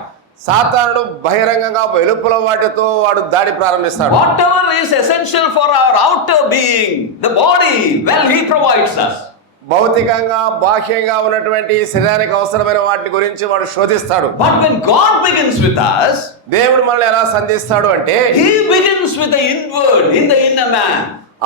సాతానుడు బహిరంగంగా వెలుపల వాటితో వాడు దాడి ప్రారంభిస్తాడు. Whatever is essential for our outer being, the body, well he provides us. భౌతికంగా బాహ్యంగా ఉన్నటువంటి శరీరానికి అవసరమైన వాటి గురించి వాడు శోధిస్తాడు. But when God begins with us, దేవుడు మనల్ని ఎలా సంధిస్తాడు అంటే he begins with the inward, in the inner man.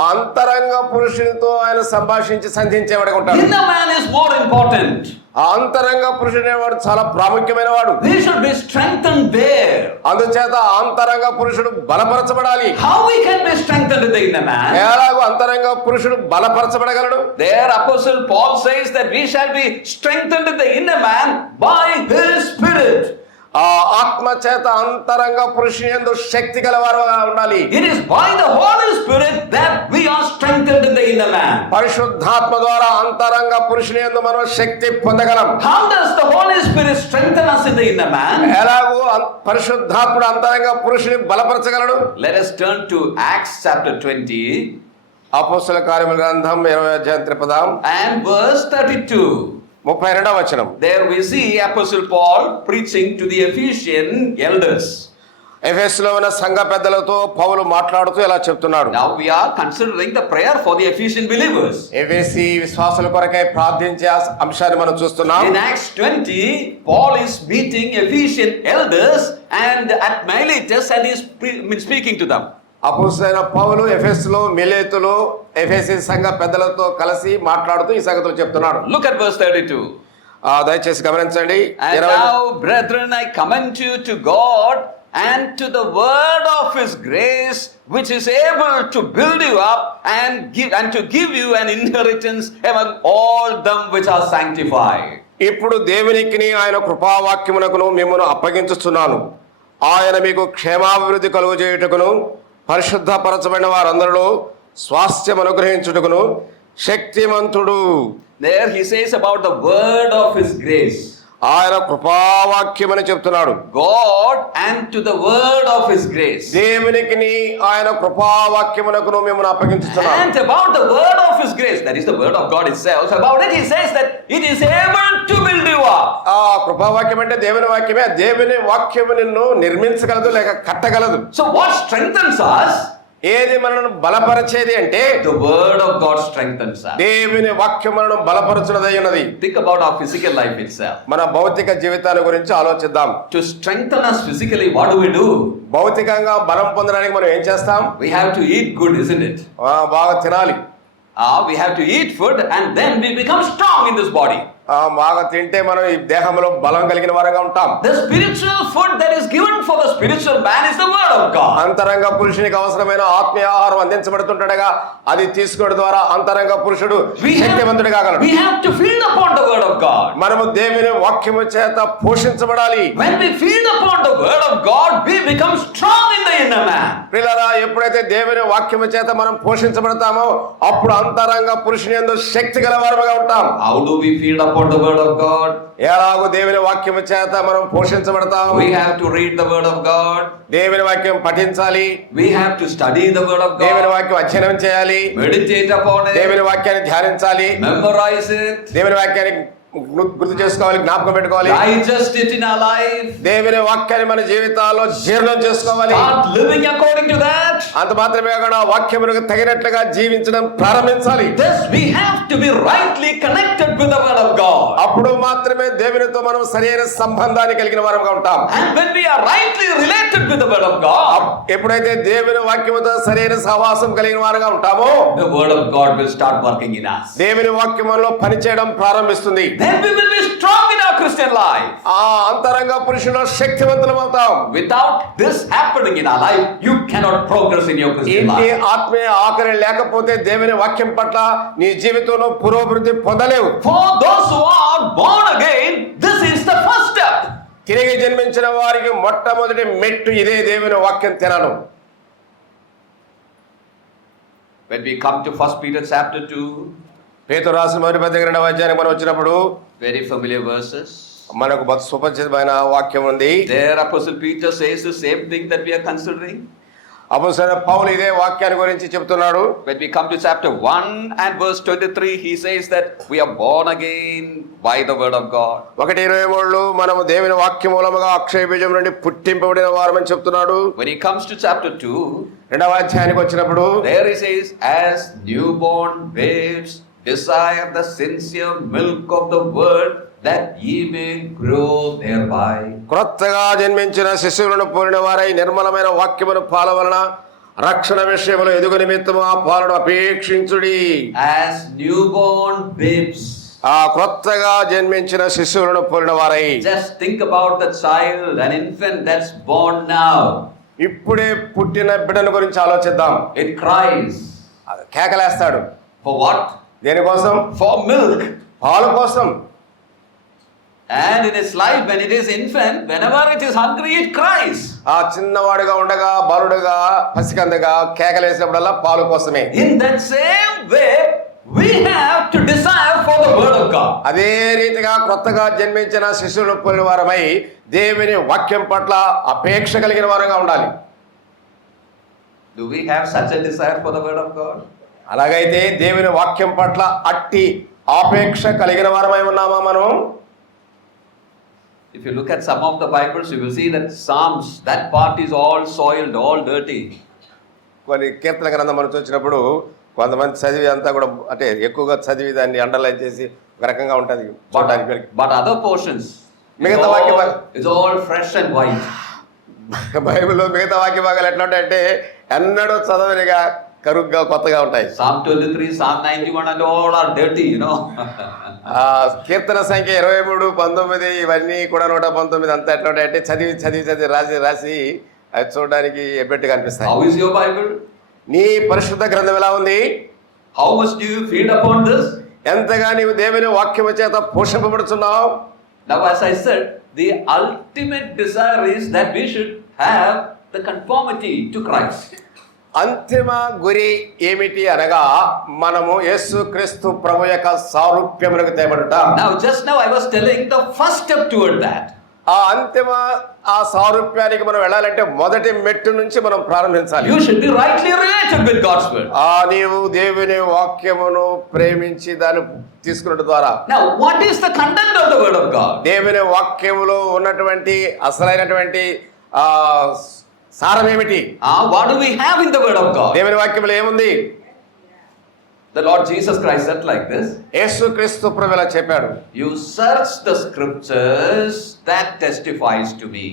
అంతరంగ పురుషునితో ఆయన సంభాషించి సంధించేవాడుగా ఉంటాడు. Inner man is more important. ఆ అంతరంగ పురుషుడు వాడు చాలా ప్రాముఖ్యమైన వాడు. We should be strengthened there. అందుచేత అంతరంగ పురుషుడు బలపరచబడాలి. How we can be strengthened in the inner man? ఎలాగో అంతరంగ పురుషుడు బలపరచబడగలడు. There Apostle Paul says that we shall be strengthened in the inner man by his spirit. ఆ ఆత్మ చేత అంతరంగ పురుషుని యందు శక్తి గలవారుగా ఉండాలి. It is by the Holy Spirit that we are strengthened in the inner man. పరిశుద్ధాత్మ ద్వారా అంతరంగ పురుషుని యందు మనం శక్తి పొందగలం. How does the Holy Spirit strengthen us in the inner man? ఎలాగో పరిశుద్ధాత్ముడు అంతరంగ పురుషుని బలపరచగలడు. Let us turn to Acts chapter 20. అపోస్తల కార్యముల గ్రంథం 20వ అధ్యాయం 30 and verse 32. 32వ వచనం. There we see Apostle Paul preaching to the Ephesian elders. ఎఫెసులో ఉన్న సంఘ పెద్దలతో పౌలు మాట్లాడుతూ ఇలా చెప్తున్నాడు. Now we are considering the prayer for the Ephesian believers. ఎఫెసీ విశ్వాసుల కొరకై ప్రార్థించే అంశాన్ని మనం చూస్తున్నాం. In Acts 20, Paul is meeting Ephesian elders and at Miletus and is speaking to them. అపోస్తలుడైన పౌలు ఎఫెసులో మిలేతులో ఎఫెసీ సంఘ పెద్దలతో కలిసి మాట్లాడుతూ ఈ సంగతులు చెప్తున్నాడు. Look at verse 32. దయచేసి గమనించండి. And now, brethren, I commend you to God and to the word of his grace, which is able to build you up and to give you an inheritance among all them which are sanctified. ఇప్పుడు దేవునికిని ఆయన కృపావాక్యమునకును మిమ్మును అప్పగించుచున్నాను. ఆయన మీకు క్షేమాభివృద్ధి కలుగు చేయుటకును పరిశుద్ధపరచబడిన వారందరిలో స్వాస్థ్యం అనుగ్రహించుటకును శక్తిమంతుడు. There he says about the word of his grace. ఆయన కృపావాక్యం అని చెప్తున్నాడు. God and to the word of his grace. దేవునికి ఆయన కృపావాక్యమునకు మిమ్మల్ని అప్పగించుతున్నాడు. And about the word of his grace, that is the word of God itself. About it he says that it is able to build you up. ఆ కృపావాక్యం అంటే దేవుని వాక్యమే. దేవుని వాక్యము నిన్ను నిర్మించగలదు లేక కట్టగలదు. So what strengthens us? ఏది మనల్ని బలపరిచేది అంటే The word of God strengthens us. దేవుని వాక్యం మనల్ని బలపరచునదై ఉన్నది. Think about our physical life itself. మన భౌతిక జీవితాల గురించి ఆలోచిద్దాం. To strengthen us physically, what do we do? భౌతికంగా బలం పొందడానికి మనం ఏం చేస్తాం? We have to eat good, isn't it? బాగా తినాలి. We have to eat food and then we become strong in this body. బాగా తింటే మనం ఈ దేహంలో బలం కలిగిన వారంగా ఉంటాం. The spiritual food that is given for the spiritual man is the word of God. అంతరంగ పురుషునికి అవసరమైన ఆత్మీయ ఆహారం అందించబడుతుండగా అది తీసుకోవడం ద్వారా అంతరంగ పురుషుడు శక్తివంతుడు కాగలడు. We have to feed upon the word of God. మనము దేవుని వాక్యము చేత పోషించబడాలి. When we feed upon the word of God, we become strong in the inner man. ప్రియులారా, ఎప్పుడైతే దేవుని వాక్యము చేత మనం పోషించబడతామో అప్పుడు అంతరంగ పురుషుని యందు శక్తి గలవారుగా ఉంటాం. How do we feed upon the word of God? ఎలాగో దేవుని వాక్యము చేత మనం పోషించబడతాం. We have to read the word of God. దేవుని వాక్యం పఠించాలి. We have to study the word of దేవుని God. వాక్యం అధ్యయనం చేయాలి. Meditate upon it. దేవుని వాక్యాన్ని ధ్యానించాలి. Memorize it. దేవుని వాక్యాన్ని గుర్తు చేసుకోవాలి, జ్ఞాపకం పెట్టుకోవాలి. Digest it in our life. దేవుని వాక్యాన్ని మన జీవితాల్లో జీర్ణం చేసుకోవాలి. Start living according to that. అంత మాత్రమే కాకుండా వాక్యమునకు తగినట్లుగా జీవించడం ప్రారంభించాలి. Thus we have to be rightly connected with the word of God. అప్పుడు మాత్రమే దేవునితో మనం సరైన సంబంధాన్ని కలిగిన వారంగా ఉంటాం. And when we are rightly related with the word of God, ఎప్పుడైతే దేవుని వాక్యముతో సరైన సహవాసం కలిగిన వారుగా ఉంటామో the word of God will start working in us. దేవుని వాక్యములో పనిచేయడం ప్రారంభిస్తుంది. Then we will be strong in our Christian life. ఆ అంతరంగ పురుషులో శక్తివంతులం అవుతాం. Without this happening in our life, you cannot progress in your Christian ఇంటి life. ఆత్మీయ ఆకలి లేకపోతే దేవుని వాక్యం పట్ల నీ జీవితంలో పురోభివృద్ధి పొందలేవు. For those who are born again, this is the first step. తిరిగి జన్మించిన వారికి మొట్టమొదటి మెట్టు ఇదే, దేవుని వాక్యం తినడం. When we come to 1 Peter chapter 2, పేతురు రాసిన మొదటి పత్రిక 2వ అధ్యాయానికి మనం వచ్చినప్పుడు very familiar verses. మనకు సుపరిచితమైన వాక్యం ఉంది. There Apostle Peter says the same thing that we are considering. అపోస్తలుడైన పౌలు ఇదే వాక్యాన్ని గురించి చెప్తున్నాడు. When we come to chapter 1 and verse 23, he says that we are born again by the word of God. 1:23 మనము దేవుని వాక్యం మూలముగా అక్షయ బీజం నుండి పుట్టింపబడిన వారమని చెప్తున్నాడు. When he comes to chapter 2, 2వ అధ్యాయానికి వచ్చినప్పుడు there he says, as newborn babes desire the sincere milk of the word, that ye may grow thereby. క్రొత్తగా జన్మించిన శిశువులను పోలిన వారై నిర్మలమైన వాక్యమును పాల వలన రక్షణ విషయములో ఎదుగు నిమిత్తము ఆ పాలను అపేక్షించుడి. As newborn babes. ఆ క్రొత్తగా జన్మించిన శిశువులను పోలిన వారై. Just think about the child, an infant that's born now. ఇప్పుడే పుట్టిన బిడ్డల గురించి ఆలోచిద్దాం. It cries. కేకలేస్తాడు. For what? దేనికోసం? For milk. పాల కోసం. And in its life, when it is infant, whenever it is hungry, it cries. ఆ చిన్నవాడిగా ఉండగా బాలుడుగా పసికందగా కేకలేసినప్పుడల్లా పాలు కోసమే. In that same way, we have to desire for the word of God. అదే రీతిగా కొత్తగా జన్మించిన శిశువులను పోలిన వారమై దేవుని వాక్యం పట్ల అపేక్ష కలిగిన వారంగా ఉండాలి. Do we have such a desire for the word of God? అలాగైతే దేవుని వాక్యం పట్ల అట్టి ఆపేక్ష కలిగిన వారమై ఉన్నామా మనం? If you look at some of the Bibles, you will see that Psalms, that part is all soiled, all dirty. కొన్ని కీర్తన గ్రంథం మనం చూసినప్పుడు కొంతమంది చదివి అంతా కూడా అంటే ఎక్కువగా చదివి దాన్ని అండర్లైన్ చేసి ఒక రకంగా ఉంటుంది చూడడానికి. But other portions, మిగతా వాక్య it's all fresh and white. బైబిల్లో మిగతా వాక్య భాగాలు ఎట్లా ఉంటాయంటే ఎన్నడూ చదవనిగా కరుగ్గా కొత్తగా ఉంటాయి. Psalm 23, Psalm 91 and all are dirty, you know. కీర్తన సంఖ్య 23, 19 ఇవన్నీ కూడా 119 అంతా ఎట్లా ఉంటాయంటే చదివి చదివి చదివి రాసి రాసి అవి చూడడానికి ఎబ్బెట్టుగా అనిపిస్తాయి. How is your Bible? నీ పరిశుద్ధ గ్రంథం ఎలా ఉంది? How much do you feed upon this? ఎంతగా నీవు దేవుని వాక్యము చేత పోషింపబడుతున్నావు? Now, as I said, the ultimate desire is that we should have the conformity to Christ. అంతిమ గురి ఏమిటి అనగా మనము యేసుక్రీస్తు ప్రభు యొక్క సారూప్యములకు తేబడుట. Now, just now I was telling the first step toward that. ఆ అంతిమ ఆ సారూప్యానికి మనం వెళ్ళాలంటే మొదటి మెట్టు నుంచి మనం ప్రారంభించాలి. You should be rightly related with God's word. నీవు దేవుని వాక్యమును ప్రేమించి దాన్ని తీసుకున్నట్టు ద్వారా. Now, what is the content of the word of God? దేవుని వాక్యములో ఉన్నటువంటి అసలైనటువంటి సారం ఏమిటి? What do we have in the word of God? దేవుని వాక్యములో ఏముంది? The Lord Jesus Christ said like this. యేసుక్రీస్తు ప్రభువు ఇలా చెప్పాడు. You search the scriptures that testifies to me.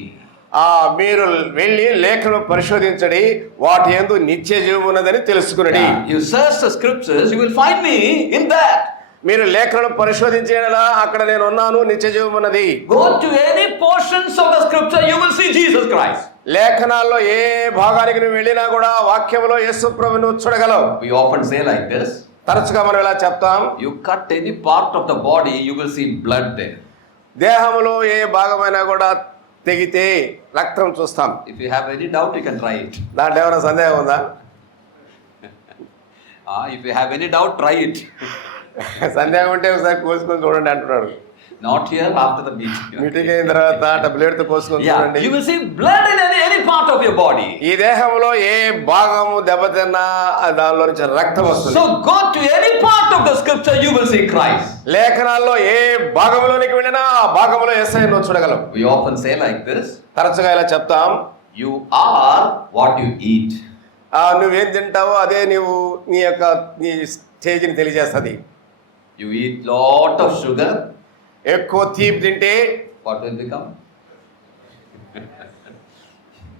మీరు వెళ్ళి లేఖను పరిశోధించడి, వాటి యందు నిత్య జీవం ఉన్నదని తెలుసుకునడి. You search the scriptures, you will find me in that. మీరు లేఖలను పరిశోధించేలా అక్కడ నేను ఉన్నాను, నిత్య జీవం ఉన్నది. Go to any portions of the scripture, you will see Jesus Christ. లేఖనాల్లో ఏ భాగానికి నువ్వు వెళ్ళినా కూడా వాక్యంలో యేసు ప్రభువును చూడగలవు. We often say like this. తరచుగా మనం ఇలా చెప్తాం. You cut any part of the body, you will see blood there. దేహంలో ఏ భాగమైనా కూడా తెగితే రక్తం చూస్తాం. If you have any doubt, you can try it. దాంట్లో ఏమైనా సందేహం ఉందా? If you have any doubt, try it. సందేహం ఉంటే ఒకసారి కోసుకొని చూడండి అంటున్నాడు. Not here, after the meeting. Meeting అయిన తర్వాత బ్లేడ్ తో కోసుకొని చూడండి. You will see blood in any part of your body. ఈ దేహంలో ఏ భాగము దెబ్బతిన్నా దానిలో నుంచి రక్తం వస్తుంది. So go to any part of the scripture, you will see Christ. లేఖనాల్లో ఏ భాగంలోనికి వెళ్ళినా ఆ భాగంలో యేసయ్యను చూడగలం. We often say like this. తరచుగా ఇలా చెప్తాం. You are what you eat. నువ్వేం తింటావో అదే నువ్వు నీ స్టేజ్ని తెలియజేస్తుంది. You eat lot of sugar. ఎక్కువ తీపి తింటే what will become?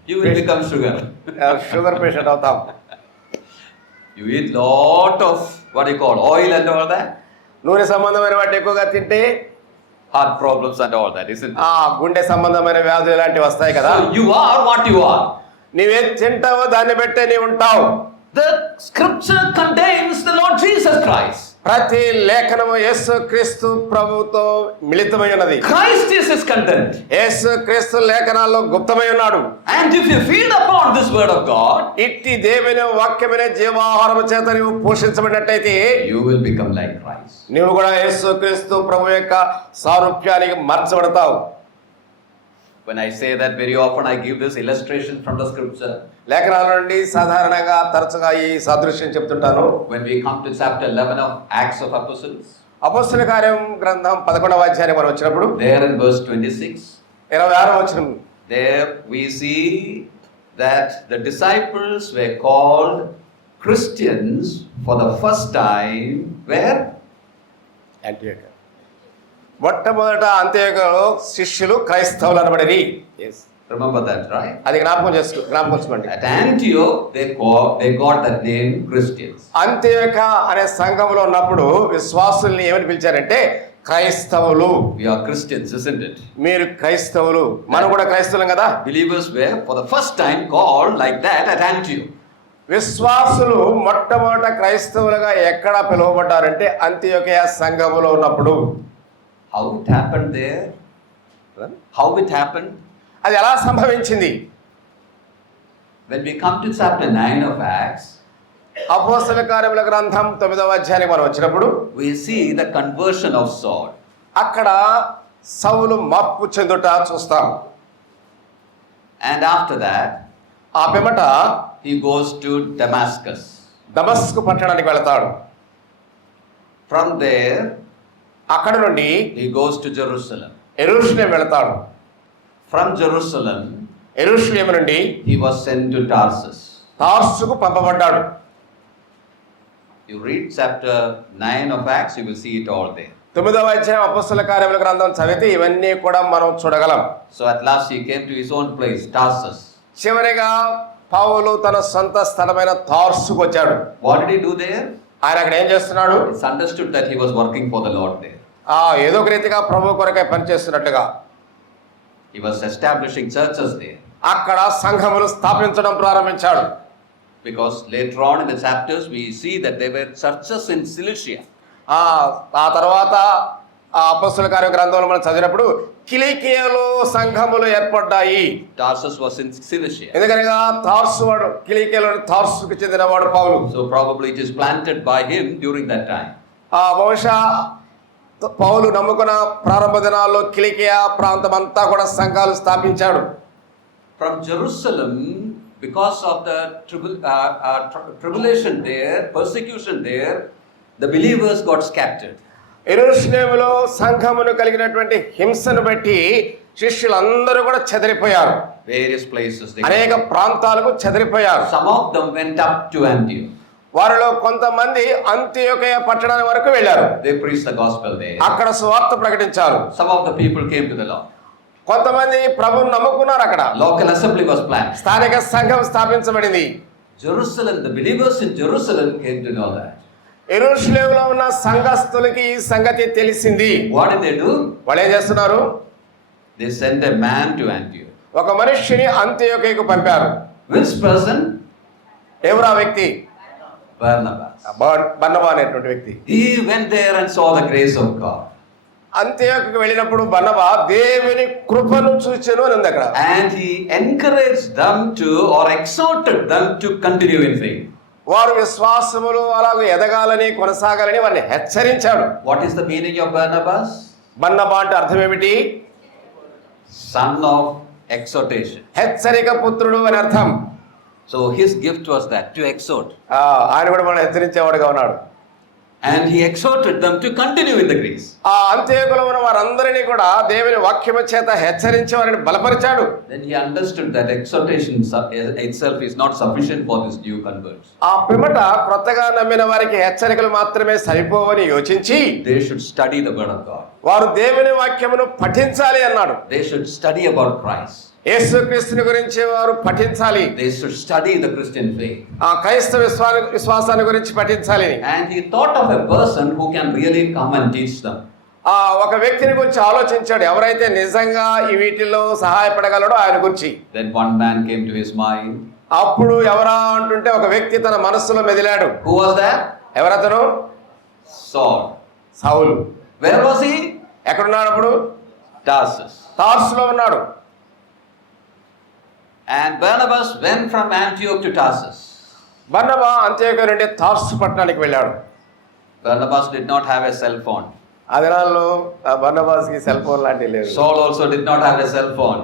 You will become sugar. Sugar patient అవుతాం. You eat lot of what you call oil and all that. నూనె సంబంధమైన వాటి ఎక్కువగా తింటే heart problems and all that, isn't it? గుండె సంబంధమైన వ్యాధులు ఇలాంటివి వస్తాయి కదా. So you are what you are. నీవేం తింటావో దాన్ని బట్టే నీవు ఉంటావు. The scripture contains the Lord Jesus Christ. ప్రతి లేఖనము యేసుక్రీస్తు ప్రభువుతో మిళితమై ఉన్నది. Christ is his content. యేసుక్రీస్తు లేఖనాల్లో గుప్తమై ఉన్నాడు. And if you feed upon this word of God, ఇట్టి దేవుని వాక్యమనే జీవాహారము చేత నీవు పోషించబడినట్టయితే you will become like Christ. నీవు కూడా యేసుక్రీస్తు ప్రభు యొక్క సారూప్యానికి మార్చబడతావు. When I say that, very often I give this illustration from the scripture. లేఖనాల నుండి సాధారణంగా తరచుగా ఈ సాదృశ్యం చెప్తుంటాను. When we come to chapter 11 of Acts of Apostles, అపోస్తలుల కార్యం గ్రంథం 11వ అధ్యాయానికి మనం వచ్చినప్పుడు there in verse 26, 26వ వచనం, there we see that the disciples were called Christians for the first time. Where? యాంటియోక. మొట్టమొదట అంత్యోకలో శిష్యులు క్రైస్తవులు అనబడిరి. Remember that, right? అది జ్ఞాపకం. At Antioch, they got that name Christians. అంత్యోక అనే సంఘంలో ఉన్నప్పుడు విశ్వాసుల్ని ఏమని పిలిచారంటే క్రైస్తవులు. We are Christians, isn't it? మీరు క్రైస్తవులు, మనం కూడా క్రైస్తవులం కదా. Believers were for the first time called like that at Antioch. విశ్వాసులు మొట్టమొదట క్రైస్తవులుగా ఎక్కడ పిలువబడ్డారంటే అంత్యోకయ సంఘములో ఉన్నప్పుడు. How it happened there? How it happened? అది ఎలా సంభవించింది? When we come to chapter 9 of Acts, అపోస్తలుల కార్యముల గ్రంథం 9వ అధ్యాయానికి మనం వచ్చినప్పుడు we see the conversion of Saul. అక్కడ సౌలు మార్పు చెందుట చూస్తాం. And after that, ఆ పిమ్మట he goes to Damascus. దమస్కు పట్టణానికి వెళతాడు. From there, అక్కడ నుండి he goes to Jerusalem. యెరూషలేము వెళతాడు. From Jerusalem, యెరూషలేము నుండి he was sent to Tarsus. తార్సుకు పంపబడ్డాడు. You read chapter 9 of Acts, you will see it all there. 9వ అధ్యాయం అపోస్తలుల కార్యముల గ్రంథం చదివితే ఇవన్నీ కూడా మనం చూడగలం. So at last he came to his own place, Tarsus. చివరిగా పౌలు తన సొంత స్థలమైన తార్సుకు వచ్చాడు. What did he do there? ఆయన అక్కడ ఏం చేస్తున్నాడు? It's understood that he was working for the Lord there. ఏదో ఒక రీతిగా ప్రభు కొరకై పనిచేస్తున్నట్టుగా. He was establishing churches there. అక్కడ సంఘములు స్థాపించడం ప్రారంభించాడు. Because later on in the chapters we see that there were churches in Cilicia. ఆ తర్వాత ఆ అపొస్తలుల కార్య గ్రంథంలో మనం చదివినప్పుడు కిలికియాలో సంఘములు ఏర్పడ్డాయి. Tarsus was in Cilicia. ఎందుకనగా తార్సు వాడు, కిలికియాలో తార్సుకు చెందినవాడు పౌలు. So probably it is planted by him during that time. బహుశా పౌలు నమ్ముకున్న ప్రారంభ దినాల్లో కిలికియా ప్రాంతం అంతా కూడా సంఘాలు స్థాపించాడు. From Jerusalem, because of the tribulation there, persecution there, the believers got scattered. యెరూషలేములో సంఘమును కలిగినటువంటి హింసను బట్టి శిష్యులందరూ కూడా చెదిరిపోయారు. Various places. అనేక ప్రాంతాలకు చెదిరిపోయారు. Some of them went up to Antioch. వారిలో కొంతమంది అంతియోకయ పట్టణానికి వరకు వెళ్ళారు. They preached the gospel there. అక్కడ సువార్త ప్రకటించారు. Some of the people came to the Lord. కొంతమంది ప్రభువును నమ్ముకున్నారు. అక్కడ Local assembly was planned. స్థానిక సంఘం స్థాపించబడింది. Jerusalem, the believers in Jerusalem came to know that. యెరూషలేములో ఉన్న సంఘస్థులకి ఈ సంగతి తెలిసింది. What did they do? వాళ్ళు ఏం చేస్తున్నారు? They sent a man to Antioch. ఒక మనిషిని అంతియోకయకు పంపారు. Which person? ఎవరు ఆ వ్యక్తి? Barnabas. బర్నబా అనేటువంటి వ్యక్తి. He went there and saw the grace of God. అంతియోకకు వెళ్ళినప్పుడు బర్నబా దేవుని కృపను చూచెను అని ఉంది అక్కడ. And he encouraged them to, or exhorted them to continue in faith. వారు విశ్వాసములు అలాగే ఎదగాలని కొనసాగాలని వారిని హెచ్చరించాడు. What is the meaning of Barnabas? బర్నబా అంటే అర్థం ఏమిటి? Son of exhortation. హెచ్చరిక పుత్రుడు అని అర్థం. So his gift was that, to exhort. ఆయన కూడా మనం హెచ్చరించేవాడుగా ఉన్నాడు. And he exhorted them to continue in the grace. ఆ అంత్యోకలో ఉన్న వారందరినీ కూడా దేవుని వాక్యము చేత హెచ్చరించి వారిని బలపరిచాడు. Then he understood that exhortation itself is not sufficient for these new converts. ఆ పిమ్మట కొత్తగా నమ్మిన వారికి హెచ్చరికలు మాత్రమే సరిపోవని యోచించి They should study the word of God. వారు దేవుని వాక్యమును పఠించాలి అన్నాడు. They should study about Christ. యేసుక్రీస్తుని గురించి వారు పఠించాలి. They should study the Christian faith. ఆ క్రైస్తవ విశ్వాసాన్ని గురించి పఠించాలి. And he thought of a person who can really come and teach them. ఒక వ్యక్తిని గురించి ఆలోచించాడు, ఎవరైతే నిజంగా ఈ వీటిల్లో సహాయపడగలడో ఆయన గురించి. Then one man came to his mind. అప్పుడు ఎవరా అంటుంటే ఒక వ్యక్తి తన మనస్సులో మెదిలాడు. Who was that? ఎవరతను? Saul. Saul. Where was he? ఎక్కడున్నాడు అప్పుడు? Tarsus. తార్సులో ఉన్నాడు. And Barnabas went from Antioch to Tarsus. బర్నబా అంత్యోక నుండి తార్సు పట్టణానికి వెళ్ళాడు. Barnabas did not have a cell phone. ఆ దినాల్లో బర్నబాస్కి సెల్ ఫోన్ లాంటివి లేదు. Saul also did not have a cell phone.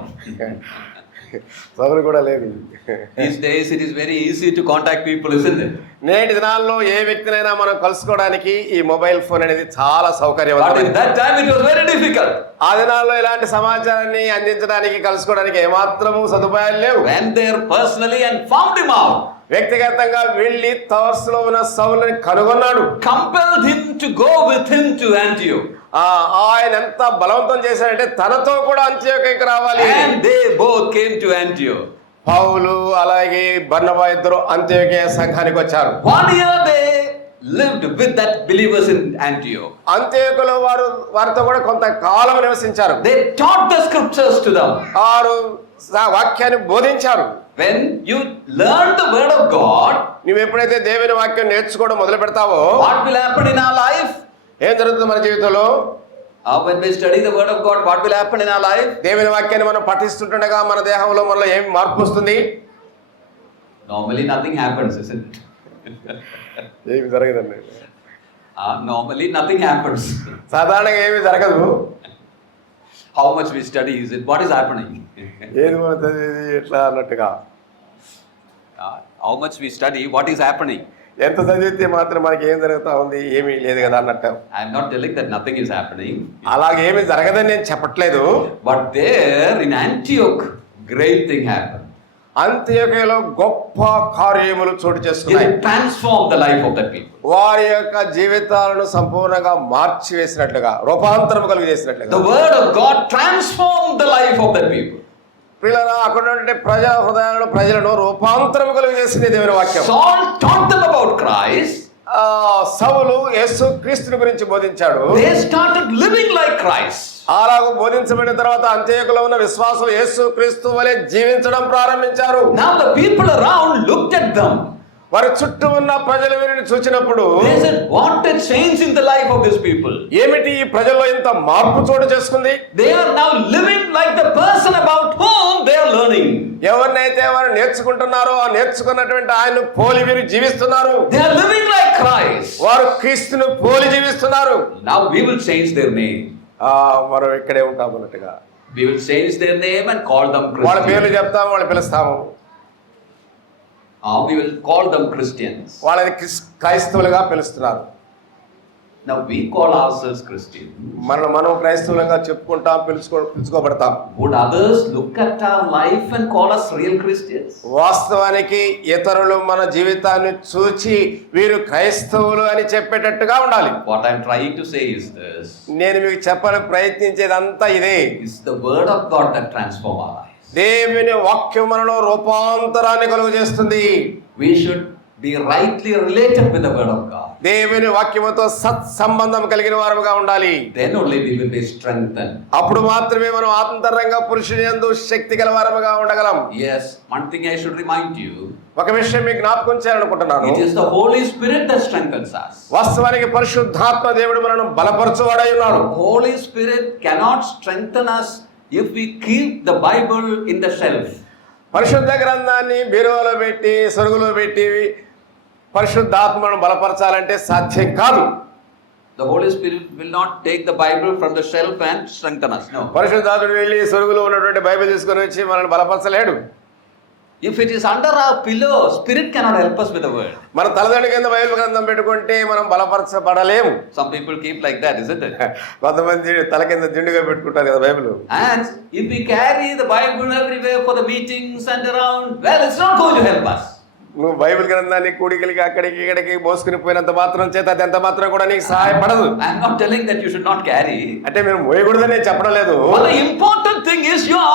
సౌలు కూడా లేదు. These days it is very easy to contact people, isn't it? నేటి దినాల్లో ఏ వ్యక్తినైనా మనం కలుసుకోవడానికి ఈ మొబైల్ ఫోన్ అనేది చాలా But సౌకర్యవంతమైనది. in that time it was very difficult. ఆ దినాల్లో ఇలాంటి సమాచారాన్ని అందించడానికి కలుసుకోవడానికి ఏమాత్రము సదుపాయాలు లేవు. Went there personally and found him out. వ్యక్తిగతంగా వెళ్ళి తార్సులో ఉన్న సౌలుని కనుగొన్నాడు. Compelled him to go with him to Antioch. ఆయన ఎంత బలవంతం చేశాడంటే తనతో కూడా అంత్యోకయకు రావాలి. And they both came to Antioch. పౌలు అలాగే బర్నబా ఇద్దరు అంత్యోకయ సంఘానికి వచ్చారు. 1 year they lived with that believers in Antioch. అంత్యోకలో వారితో కూడా కొంతకాలం నివసించారు. They taught the scriptures to them. వారు వాక్యాన్ని బోధించారు. When you learn the word of God, నువ్వు ఎప్పుడైతే దేవుని వాక్యం నేర్చుకోవడం మొదలు పెడతావో what will happen in our life? ఏం జరుగుతుంది మన జీవితంలో? When we study the word of God, what will happen in our life? దేవుని వాక్యాన్ని మనం పఠిస్తుండగా మన దేహంలో మనలో ఏం మార్పు వస్తుంది? Normally nothing happens, isn't it? ఏమి జరగదండి. Normally nothing happens. సాధారణంగా ఏమి జరగదు. How much we study, is it? What is happening? ఏది మన చదివేది ఎట్లా అన్నట్టుగా. How much we study, what is happening? ఎంత చదివితే మాత్రం మనకి ఏం జరుగుతా ఉంది, ఏమీ లేదు కదా అన్నట్టు. I am not telling that nothing is happening. అలాగేమీ జరగదని నేను చెప్పట్లేదు. But there in Antioch, great thing happened. అంత్యోకయలో గొప్ప కార్యములు చోటు చేసుకున్నాయి. It transformed the life of the people. వారి యొక్క జీవితాలను సంపూర్ణంగా మార్చివేసినట్లుగా, రూపాంతరం కలిగజేసినట్లుగా. The word of God transformed the life of the people. పిల్లల అక్కడ ఉండే ప్రజా హృదయాలను ప్రజలను రూపాంతరం కలిగజేసింది దేవుని వాక్యం. Saul taught them about Christ. సౌలు యేసు క్రీస్తుని గురించి బోధించాడు. They started living like Christ. అలాగ బోధించబడిన తర్వాత అంత్యోకలో ఉన్న విశ్వాసులు యేసు క్రీస్తు వలె జీవించడం ప్రారంభించారు. Now the people around looked at them. వారి చుట్టూ ఉన్న ప్రజలు వీరిని చూచినప్పుడు they said, what a change in the life of these people. ఏమిటి ఈ ప్రజల్లో ఇంత మార్పు చోటు చేసుకుంది? They are now living like the person about whom they are learning. ఎవరినైతే వారు నేర్చుకుంటున్నారో ఆ నేర్చుకున్నటువంటి ఆయన పోలి వీరు జీవిస్తున్నారు. They are living like Christ. వారు క్రీస్తును పోలి జీవిస్తున్నారు. Now we will change their name. మనం ఇక్కడే ఉంటాం అన్నట్టుగా We will change their name and call them వాళ్ళ పేర్లు Christians. చెప్తాము, వాళ్ళు పిలుస్తాము, We will call them Christians. వాళ్ళని క్రైస్తవులుగా పిలుస్తున్నారు. Now we call ourselves Christians. మనం క్రైస్తవులుగా చెప్పుకుంటాం, పిలుచుకోబడతాం. Would others look at our life and call us real Christians? వాస్తవానికి ఇతరులు మన జీవితాన్ని చూచి వీరు క్రైస్తవులు అని చెప్పేటట్టుగా ఉండాలి. What I'm trying to say is this. నేను మీకు చెప్పాలని ప్రయత్నించేదంతా ఇదే. It's the word of God that transforms our lives. దేవుని వాక్యం మనలో రూపాంతరాన్ని కలుగు చేస్తుంది. We should be rightly related with the word of God. దేవుని వాక్యముతో సత్సంబంధం కలిగిన వారుగా ఉండాలి. Then only we will be strengthened. అప్పుడు మాత్రమే మనం ఆంతరంగ పురుషుని యందు శక్తి గల వారముగా ఉండగలం. Yes, one thing I should remind you. ఒక విషయం మీకు జ్ఞాపకం చేయాలనుకుంటున్నాను. It is the Holy Spirit that strengthens us. వాస్తవానికి పరిశుద్ధాత్మ దేవుడు మనను బలపరచువాడై ఉన్నాడు. The Holy Spirit cannot strengthen us if we keep the Bible in the shelf. పరిశుద్ధ గ్రంథాన్ని బీరువాలో పెట్టి సొరుగులో పెట్టి పరిశుద్ధాత్మను బలపరచాలంటే సాధ్యం కాదు. The Holy Spirit will not take the Bible from the shelf and strengthen us. No. పరిశుద్ధాత్ముడు వెళ్ళి సొరుగులో ఉన్నటువంటి బైబిల్ తీసుకొని వచ్చి మనల్ని బలపరచలేడు. If it is under our pillow, Spirit cannot help us with the word. మన తలదండి కింద బైబిల్ గ్రంథం పెట్టుకుంటే మనం బలపరచబడలేము. Some people keep like that, isn't it? కొంతమంది తల కింద దిండుగా పెట్టుకుంటారు కదా Bible. And if we carry the Bible everywhere for the meetings and around, well, it's not going to help us. నువ్వు బైబిల్ గ్రంథాన్ని కూడికలకి అక్కడికి ఇక్కడికి మోసుకుని పోయినంత మాత్రం చేత అది ఎంత మాత్రం కూడా నీకు సహాయపడదు. I'm not telling that you should not carry. అంటే మీరు మోయకూడదని నేను చెప్పడం లేదు. But the important thing is your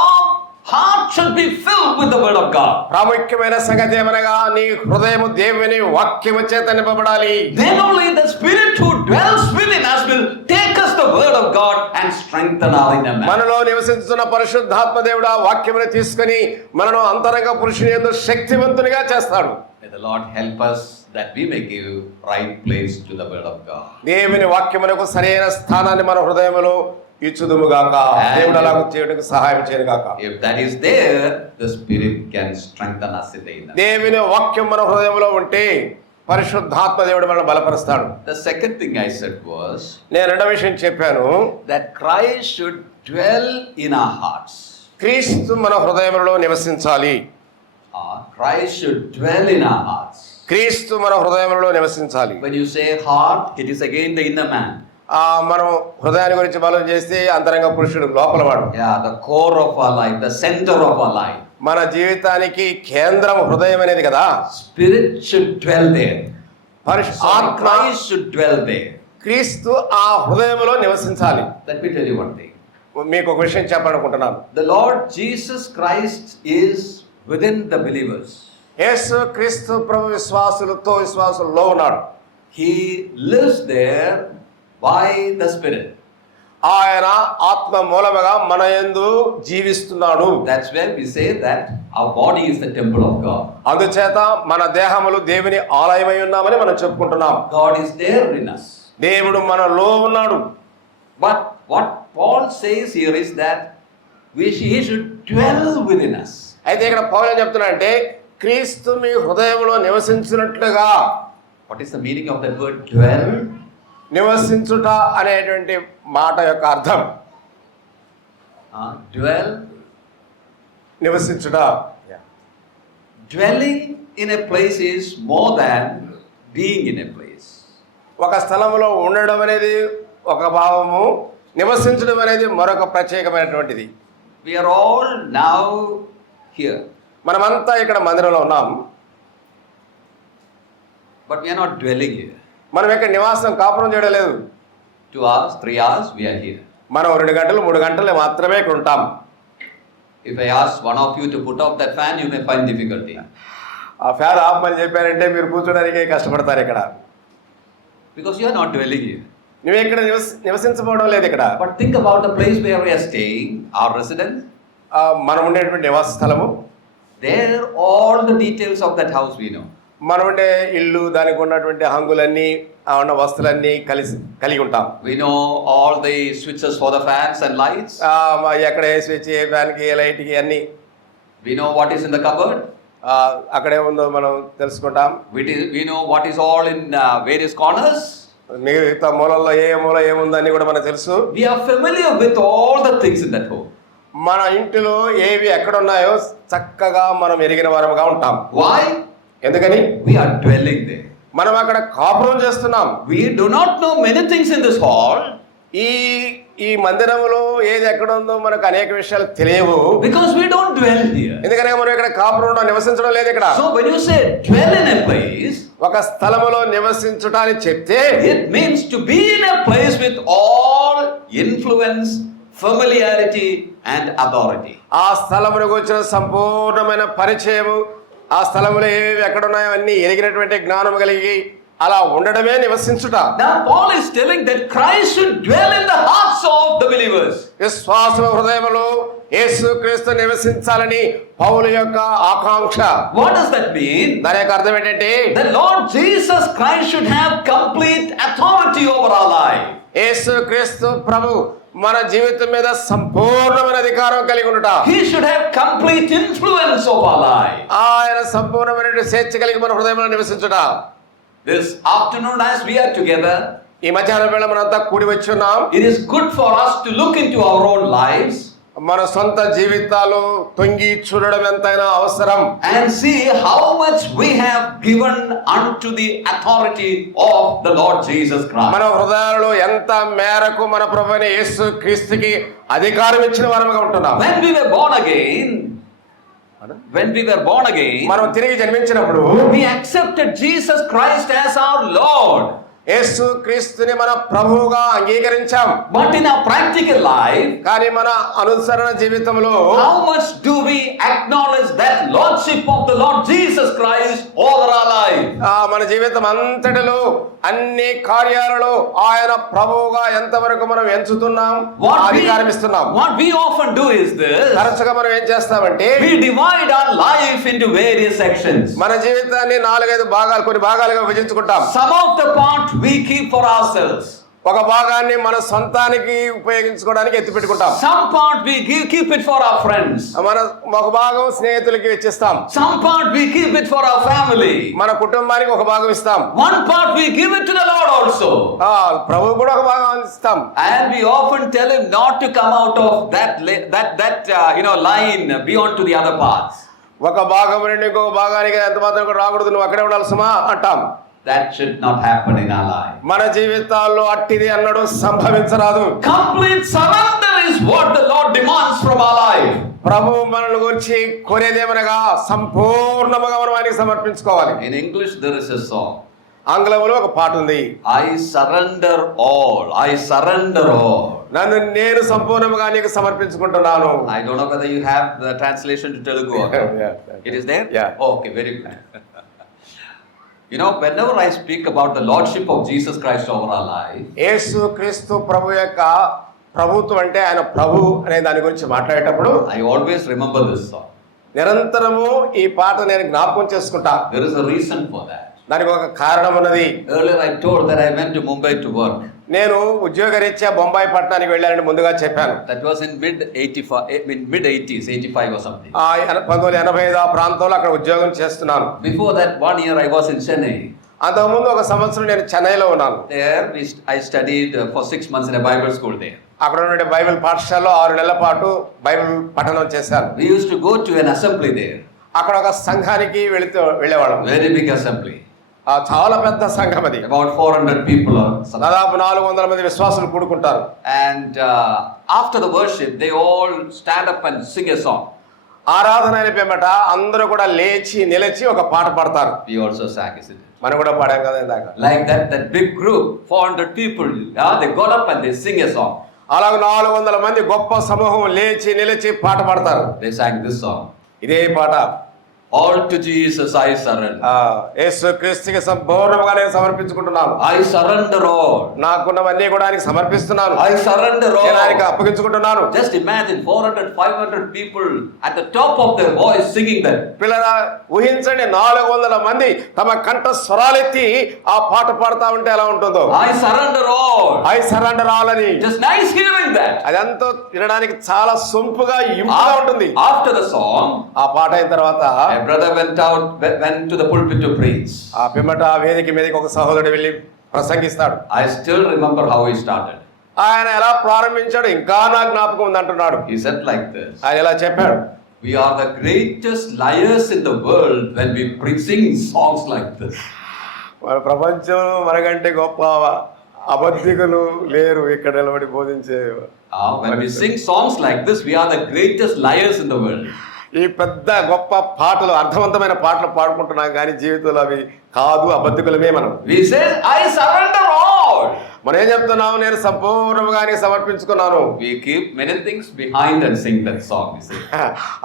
heart should be filled with the word of God. ప్రాముఖ్యమైన సంగతి ఏమనగా నీ హృదయము దేవుని వాక్యము చేత నింపబడాలి. Then only the Spirit who dwells within us will take us the word of God and strengthen our inner man. మనలో నివసించుతున్న పరిశుద్ధాత్మ దేవుడు ఆ వాక్యమును తీసుకొని మనను అంతరంగ పురుషుని యందు శక్తివంతునిగా చేస్తాడు. May the Lord help us that we may give right place to the word of God. దేవుని వాక్యమునకు సరైన స్థానాన్ని మన హృదయములో ఇచ్చుదుముగాక. దేవుడు అలాగ చేయడానికి సహాయం చేయనుగాక. If that is there, the Spirit can strengthen us in the inner. దేవుని వాక్యం మన హృదయంలో ఉంటే పరిశుద్ధాత్మ దేవుడు మనల్ని బలపరుస్తాడు. The second thing I said was నేను రెండో విషయం చెప్పాను. that Christ should dwell in our hearts. క్రీస్తు మన హృదయంలో నివసించాలి. Christ should dwell in our hearts. క్రీస్తు మన హృదయంలో నివసించాలి. When you say heart, it is again the inner man. మనం హృదయాన్ని గురించి బలం చేస్తే అంతరంగ పురుషుడు లోపల వాడు. Yeah, the core of our life, the center of our life. మన జీవితానికి కేంద్రం హృదయం అనేది కదా. Spirit should dwell there. ఆత్మ Christ should dwell there. క్రీస్తు ఆ హృదయంలో నివసించాలి. Let me tell you one thing. మీకు ఒక విషయం చెప్పాలనుకుంటున్నాను. The Lord Jesus Christ is within the believers. యేసు క్రీస్తు ప్రభు విశ్వాసుల్లో ఉన్నాడు. He lives there by the Spirit. ఆయన ఆత్మ మూలముగా మన యందు జీవిస్తున్నాడు. That's where we say that our body is the temple of God. అందుచేత మన దేహములు దేవుని ఆలయమై ఉన్నామని మనం చెప్పుకుంటున్నాం. God is there in us. దేవుడు మనలో ఉన్నాడు. But what Paul says here is that he should dwell within us. అయితే ఇక్కడ పౌలు ఏం చెప్తున్నాడంటే క్రీస్తు మీ హృదయంలో నివసించినట్లుగా. What is the meaning of that word dwell? నివసించుట అనేటువంటి మాట యొక్క అర్థం Dwell. నివసించుట. Dwelling in a place is more than being in a place. ఒక స్థలంలో ఉండడం అనేది ఒక భావము, నివసించడం అనేది మరొక ప్రత్యేకమైనటువంటిది. We are all now here. మనమంతా ఇక్కడ మందిరంలో ఉన్నాం. But we are not dwelling here. మనం ఇక్కడ నివాసం కాపురం చేయడం లేదు. 2 hours, 3 hours, we are here. మనం 2 గంటలు 3 గంటలు మాత్రమే ఇక్కడ ఉంటాం. If I ask one of you to put off that fan, you may find difficulty. ఆ ఫ్యాన్ ఆపమని చెప్పారంటే మీరు కూర్చోడానికి కష్టపడతారు ఇక్కడ. Because you are not dwelling here. నువ్వు ఇక్కడ నివసించబోవడం లేదు ఇక్కడ. But think about the place where we are staying, our residence. మనం ఉండేటువంటి నివాస స్థలము. There all the details of that house we know. మనం ఉండే ఇల్లు, దానికి ఉన్నటువంటి హంగులన్నీ, ఆ ఉన్న వస్తువులన్నీ కలిగి ఉంటాం. We know all the switches for the fans and lights. ఎక్కడ ఏ స్విచ్, ఏ ఫ్యాన్కి, ఏ లైట్కి అన్నీ. We know what is in the cupboard. అక్కడే ఉందో మనం తెలుసుకుంటాం. We know what is all in various corners. మిగతా మూలల్లో ఏ మూల ఏముందని కూడా మనకు తెలుసు. We are familiar with all the things in that home. మన ఇంటిలో ఏవి ఎక్కడ ఉన్నాయో చక్కగా మనం ఎరిగిన వారముగా ఉంటాం. Why? ఎందుకని? We are dwelling there. మనం అక్కడ కాపురం చేస్తున్నాం. We do not know many things in this hall. ఈ మందిరంలో ఏది ఎక్కడ ఉందో మనకు అనేక విషయాలు తెలియవు. Because we don't dwell here. ఎందుకంటే మనం ఇక్కడ కాపురం నివసించడం లేదు ఇక్కడ. So when you say dwell in a place, ఒక స్థలములో నివసించుటాన్ని చెప్తే it means to be in a place with all influence, familiarity and authority. ఆ స్థలమునకు వచ్చిన సంపూర్ణమైన పరిచయము, ఆ స్థలములో ఏవి ఎక్కడ ఉన్నాయో అన్ని ఎరిగినటువంటి జ్ఞానము కలిగి అలా ఉండడమే నివసించుట. Now Paul is telling that Christ should dwell in the hearts of the believers. విశ్వాస హృదయములో యేసుక్రీస్తు నివసించాలని పౌలు యొక్క ఆకాంక్ష. What does that mean? దాని యొక్క అర్థం ఏంటంటే The Lord Jesus Christ should have complete authority over our life. యేసుక్రీస్తు ప్రభు మన జీవితం మీద సంపూర్ణమైన అధికారం కలిగి ఉండుట. He should have complete influence over our life. ఆయన సంపూర్ణమైన స్వేచ్ఛ కలిగి మన హృదయంలో నివసించుట. This afternoon as we are together, ఈ మధ్యాహ్నం వేళ మనంతా కూడి వచ్చి ఉన్నాం. it is good for us to look into our own lives. మన సొంత జీవితాలు తొంగి చూడడం ఎంతైనా అవసరం. And see how much we have given unto the authority of the Lord Jesus Christ. మన హృదయాలలో ఎంత మేరకు మన ప్రభువైన యేసుక్రీస్తుకి అధికారం ఇచ్చిన వారముగా ఉంటున్నాం. When we were born again, మనం తిరిగి జన్మించినప్పుడు we accepted Jesus Christ as our Lord. యేసుక్రీస్తుని మన ప్రభువుగా అంగీకరించాం. But in our practical life, కానీ మన అనుసరణ జీవితంలో how much do we acknowledge that lordship of the Lord Jesus Christ over our life? మన జీవితం అంతటిలో అన్ని కార్యాలలో ఆయన ప్రభువుగా ఎంతవరకు మనం ఎంచుతున్నాం, అధికారం ఇస్తున్నాం. What we often do is this: తరచుగా మనం ఏం చేస్తామంటే we divide our life into various sections. మన జీవితాన్ని 4-5 భాగాలు, కొన్ని భాగాలుగా విభజించుకుంటాం. Some of the part we keep for ourselves. ఒక భాగాన్ని మన సొంతానికి ఉపయోగించుకోవడానికి ఎత్తి పెట్టుకుంటాం. Some part we keep it for our friends. మన ఒక భాగం స్నేహితులకి ఇచ్చిస్తాం. Some part we keep it for our family. మన కుటుంబానికి ఒక భాగం ఇస్తాం. One part we give it to the Lord also. ప్రభువు కూడా ఒక భాగం ఇస్తాం. And we often tell him not to come out of that line beyond to the other parts. ఒక భాగం నుండి ఇంకొక భాగానికి ఎంత మాత్రం కూడా రాకూడదు, నువ్వు అక్కడే ఉండాలి సుమా అంటాం. That should not happen in our life. మన జీవితాల్లో అట్టిది అన్నడు సంభవించరాదు. Complete surrender is what the Lord demands from our life. ప్రభువు మనల్ని గురించి కోరేదేమనగా సంపూర్ణముగా మనం ఆయనకి సమర్పించుకోవాలి. In English there is a song. ఆంగ్లంలో ఒక పాట ఉంది. I surrender all. I surrender all. నన్ను నేను సంపూర్ణముగా నీకు సమర్పించుకుంటున్నాను. I don't know whether you have the translation to Telugu. It is there? Yeah. Okay, very good. You know, whenever I speak about the lordship of Jesus Christ over our life, యేసుక్రీస్తు ప్రభు యొక్క ప్రభుత్వం అంటే ఆయన ప్రభు అనే దాని గురించి మాట్లాడేటప్పుడు I always remember this song. నిరంతరము ఈ పాట నేను జ్ఞాపకం చేసుకుంటా. There is a reason for that. దానికి ఒక కారణం ఉన్నది. Earlier I told that I went to Mumbai to work. నేను ఉద్యోగరీత్యా బొంబాయి పట్టణానికి వెళ్ళాలని ముందుగా చెప్పాను. That was in mid-80s, 85 or something. 1985 ఆ ప్రాంతంలో అక్కడ ఉద్యోగం చేస్తున్నాను. Before that 1 year I was in Chennai. అంతకుముందు ఒక సంవత్సరం నేను చెన్నైలో ఉన్నాను. There I studied for 6 months in a Bible school there. అక్కడ ఉన్న బైబిల్ పాఠశాలలో 6 నెలల పాటు బైబిల్ పఠనం చేశాను. We used to go to an assembly there. అక్కడ ఒక సంఘానికి వెళ్ళేవాళ్ళం. Very big assembly. చాలా పెద్ద సంఘం అది. About 400 people or something. దాదాపు 400 మంది విశ్వాసులు కూడుకుంటారు. And after the worship they all stand up and sing a song. ఆరాధన అయిపోయామట అందరూ కూడా లేచి నిలిచి ఒక పాట పాడతారు. We also sang, isn't it? మనం కూడా పాడాం కదా ఇందాక. Like that big group, 400 people, they got up and they sing a song. అలాగే 400 మంది గొప్ప సమూహం లేచి నిలిచి పాట పాడతారు. They sang this song. ఇదే పాట. All to Jesus I surrender. యేసు క్రీస్తుకి సంపూర్ణంగా నేను సమర్పించుకుంటున్నాను. I surrender all. నాకున్నవన్నీ కూడా ఆయనకి సమర్పిస్తున్నాను. I surrender all. నేను ఆయనకి అప్పగించుకుంటున్నాను. Just imagine 400-500 people at the top of their voice singing that. పిల్లరా ఊహించండి, 400 మంది తమ కంఠ స్వరాలెత్తి ఆ పాట పాడుతా ఉంటే ఎలా ఉంటుందో. I surrender all. I surrender all అని. Just nice hearing that. అదంతా వినడానికి చాలా సొంపుగా ఇంపుగా ఉంటుంది. After the song, ఆ పాట అయిన తర్వాత a brother went to the pulpit to preach. ఆ పిమ్మట ఆ వేదిక మీదకి ఒక సహోదరుడు వెళ్ళి ప్రసంగిస్తాడు. I still remember how he started. ఆయన ఎలా ప్రారంభించాడు ఇంకా నాకు జ్ఞాపకం ఉంది అంటున్నాడు. He said like this. ఆయన ఎలా చెప్పాడు, We are the greatest liars in the world when we sing songs like this. మన ప్రపంచం మనకంటే గొప్ప అబద్ధికులు లేరు ఇక్కడ నిలబడి బోధించే. When we sing songs like this, we are the greatest liars in the world. ఈ పెద్ద గొప్ప పాటలు, అర్థవంతమైన పాటలు పాడుకుంటున్నాం కానీ జీవితంలో అవి కాదు, అబద్ధికులమే మనం. We say, I surrender all. మనం ఏం చెప్తున్నాం, నేను సంపూర్ణంగా సమర్పించుకున్నాను. We keep many things behind and sing that song.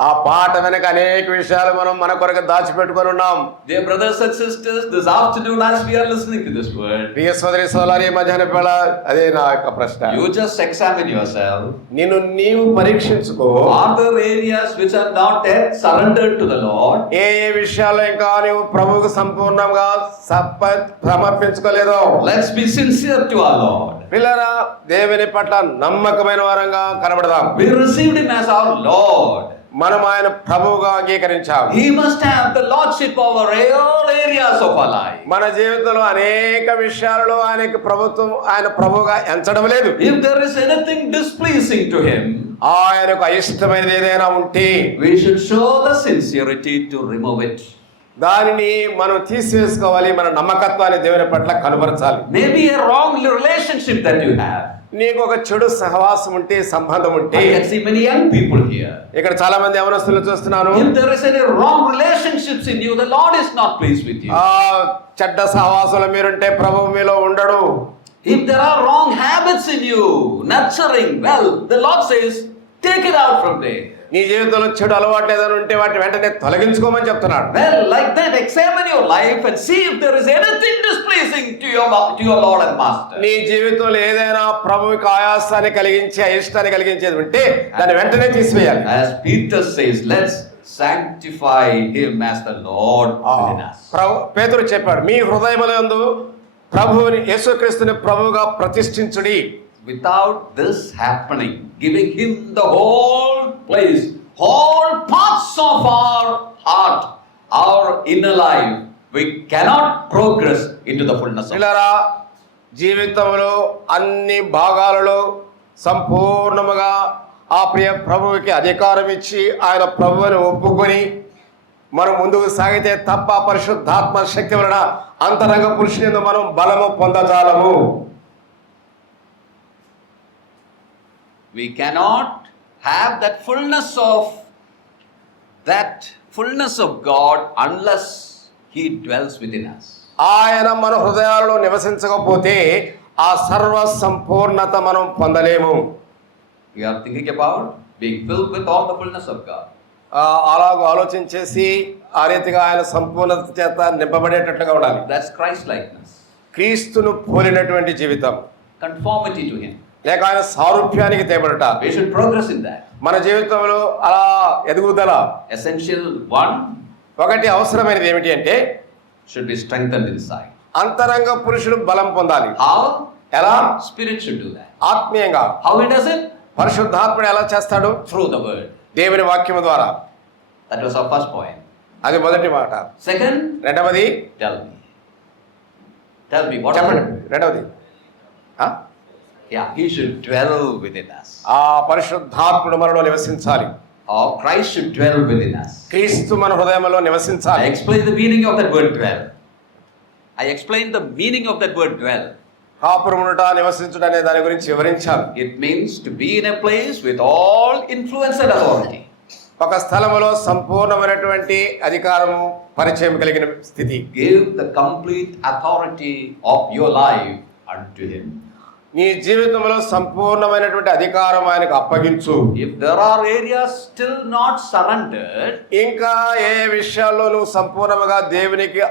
ఆ పాట వెనక అనేక విషయాలు మనం మన కొరకు దాచిపెట్టుకొని ఉన్నాం. Dear brothers and sisters, this afternoon as we are listening to this word, ప్రియ సోదరి సోదరి, మధ్యాహ్నం వేళ అదే నా యొక్క ప్రశ్న. you just examine yourself. నిన్ను నీవు పరీక్షించుకో. Are there areas which are not yet surrendered to the Lord? ఏ ఏ విషయాల్లో ఇంకా నీవు ప్రభువుకు సంపూర్ణంగా సమర్పించుకోలేదో. Let's be sincere to our Lord. పిల్లరా, దేవుని పట్ల నమ్మకమైన వారంగా కనబడదాం. We received him as our Lord. మనం ఆయన ప్రభువుగా అంగీకరించాం. He must have the lordship over all areas of our life. మన జీవితంలో అనేక విషయాలలో ఆయనకి ఆయన ప్రభువుగా ఎంచడం లేదు. If there is anything displeasing to him, ఆయనకు అయిష్టమైనది ఏదైనా ఉంటే we should show the sincerity to remove it. దానిని మనం తీసేసుకోవాలి, మన నమ్మకత్వాన్ని దేవుని పట్ల కనబరచాలి. Maybe a wrong relationship that you have. నీకు ఒక చెడు సహవాసం ఉంటే, సంబంధం ఉంటే. I can see many young people here. ఇక్కడ చాలా మంది యవనస్తులను చూస్తున్నాను. If there is any wrong relationships in you, the Lord is not pleased with you. చెడ్డ సహవాసాలు మీరుంటే ప్రభువు మీలో ఉండడు. If there are wrong habits in you, nurturing, well, the Lord says, take it out from there. నీ జీవితంలో చెడు అలవాట్లు ఏదైనా ఉంటే వాటిని వెంటనే తొలగించుకోమని చెప్తున్నాడు. Well, like that, examine your life and see if there is anything displeasing to your Lord and Master. నీ జీవితంలో ఏదైనా ప్రభువుకి ఆయాసాన్ని కలిగించి, అయిష్టాన్ని కలిగించేది ఉంటే దాన్ని వెంటనే తీసివేయాలి. As Peter says, let's sanctify him as the Lord within us. పేతురు చెప్పాడు, మీ హృదయములందు ప్రభువుని, యేసుక్రీస్తుని ప్రభువుగా ప్రతిష్ఠించుడి. Without this happening, giving him the whole place, whole parts of our heart, our inner life, we cannot progress into the fullness of God. జీవితంలో అన్ని భాగాలలో సంపూర్ణముగా ఆ ప్రియ ప్రభువుకి అధికారం ఇచ్చి ఆయన ప్రభువుని ఒప్పుకొని మనం ముందుకు సాగితే తప్ప పరిశుద్ధాత్మ శక్తి వలన అంతరంగ పురుషుని మనం బలము పొందజాలము. We cannot have that fullness of God unless he dwells within us. ఆయన మన హృదయాల్లో నివసించకపోతే ఆ సర్వ సంపూర్ణత మనం పొందలేము. We are thinking about being filled with all the fullness of God. అలాగ ఆలోచించేసి ఆ రీతిగా ఆయన సంపూర్ణత చేత నింపబడేటట్లుగా ఉండాలి. That's Christ likeness. క్రీస్తును పోలినటువంటి జీవితం. Conformity to him. లేక ఆయన సారూప్యానికి తేబడట. We should progress in that. మన జీవితంలో అలా ఎదుగుదల. Essential one. ఒకటి అవసరమైనది ఏమిటి అంటే should be strengthened inside. అంతరంగ పురుషుడు బలం పొందాలి. How? ఎలా? Spirit should do that. ఆత్మీయంగా. How he does it? పరిశుద్ధాత్ముడు ఎలా చేస్తాడు? Through the word. దేవుని వాక్యము ద్వారా. That was our first point. అది మొదటి మాట. Second, రెండవది, tell me what? చెప్పండి. రెండవది, yeah, he should dwell within us. ఆ పరిశుద్ధాత్ముడు మనలో నివసించాలి. Or Christ should dwell within us. క్రీస్తు మన హృదయంలో నివసించాలి. I explained the meaning of that word dwell. కాపురమునుట, నివసించుట అనే దాని గురించి వివరించాను. It means to be in a place with all influence and authority. ఒక స్థలములో సంపూర్ణమైనటువంటి అధికారము, పరిచయం కలిగిన స్థితి. Give the complete authority of your life unto him. నీ జీవితంలో సంపూర్ణమైనటువంటి అధికారం ఆయనకు అప్పగించు. If there are areas still not surrendered, ఇంకా ఏ విషయాల్లో నువ్వు సంపూర్ణంగా దేవునికి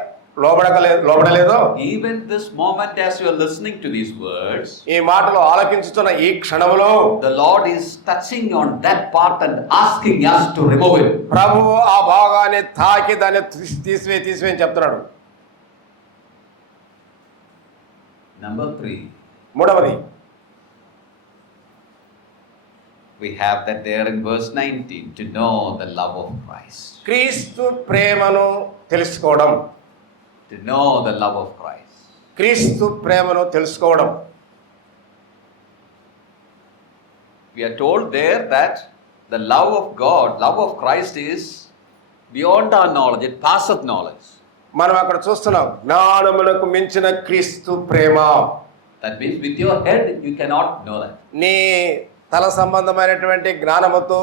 లోబడలేదో, even this moment as you are listening to these words, ఈ మాటలు ఆలకించుతున్న ఈ క్షణంలో the Lord is touching on that part and asking us to remove it. ప్రభువు ఆ భాగాన్ని తాకి దాన్ని తీసివేయని చెప్తున్నాడు. Number 3, మూడవది, we have that there in verse 19, to know the love of Christ. క్రీస్తు ప్రేమను తెలుసుకోవడం. To know the love of Christ. క్రీస్తు ప్రేమను తెలుసుకోవడం. We are told there that the love of God, love of Christ is beyond our knowledge, it passeth knowledge. మనం అక్కడ చూస్తున్నాం, జ్ఞానమునకు మించిన క్రీస్తు ప్రేమ. That means with your head you cannot know that. నీ తల సంబంధమైనటువంటి జ్ఞానముతో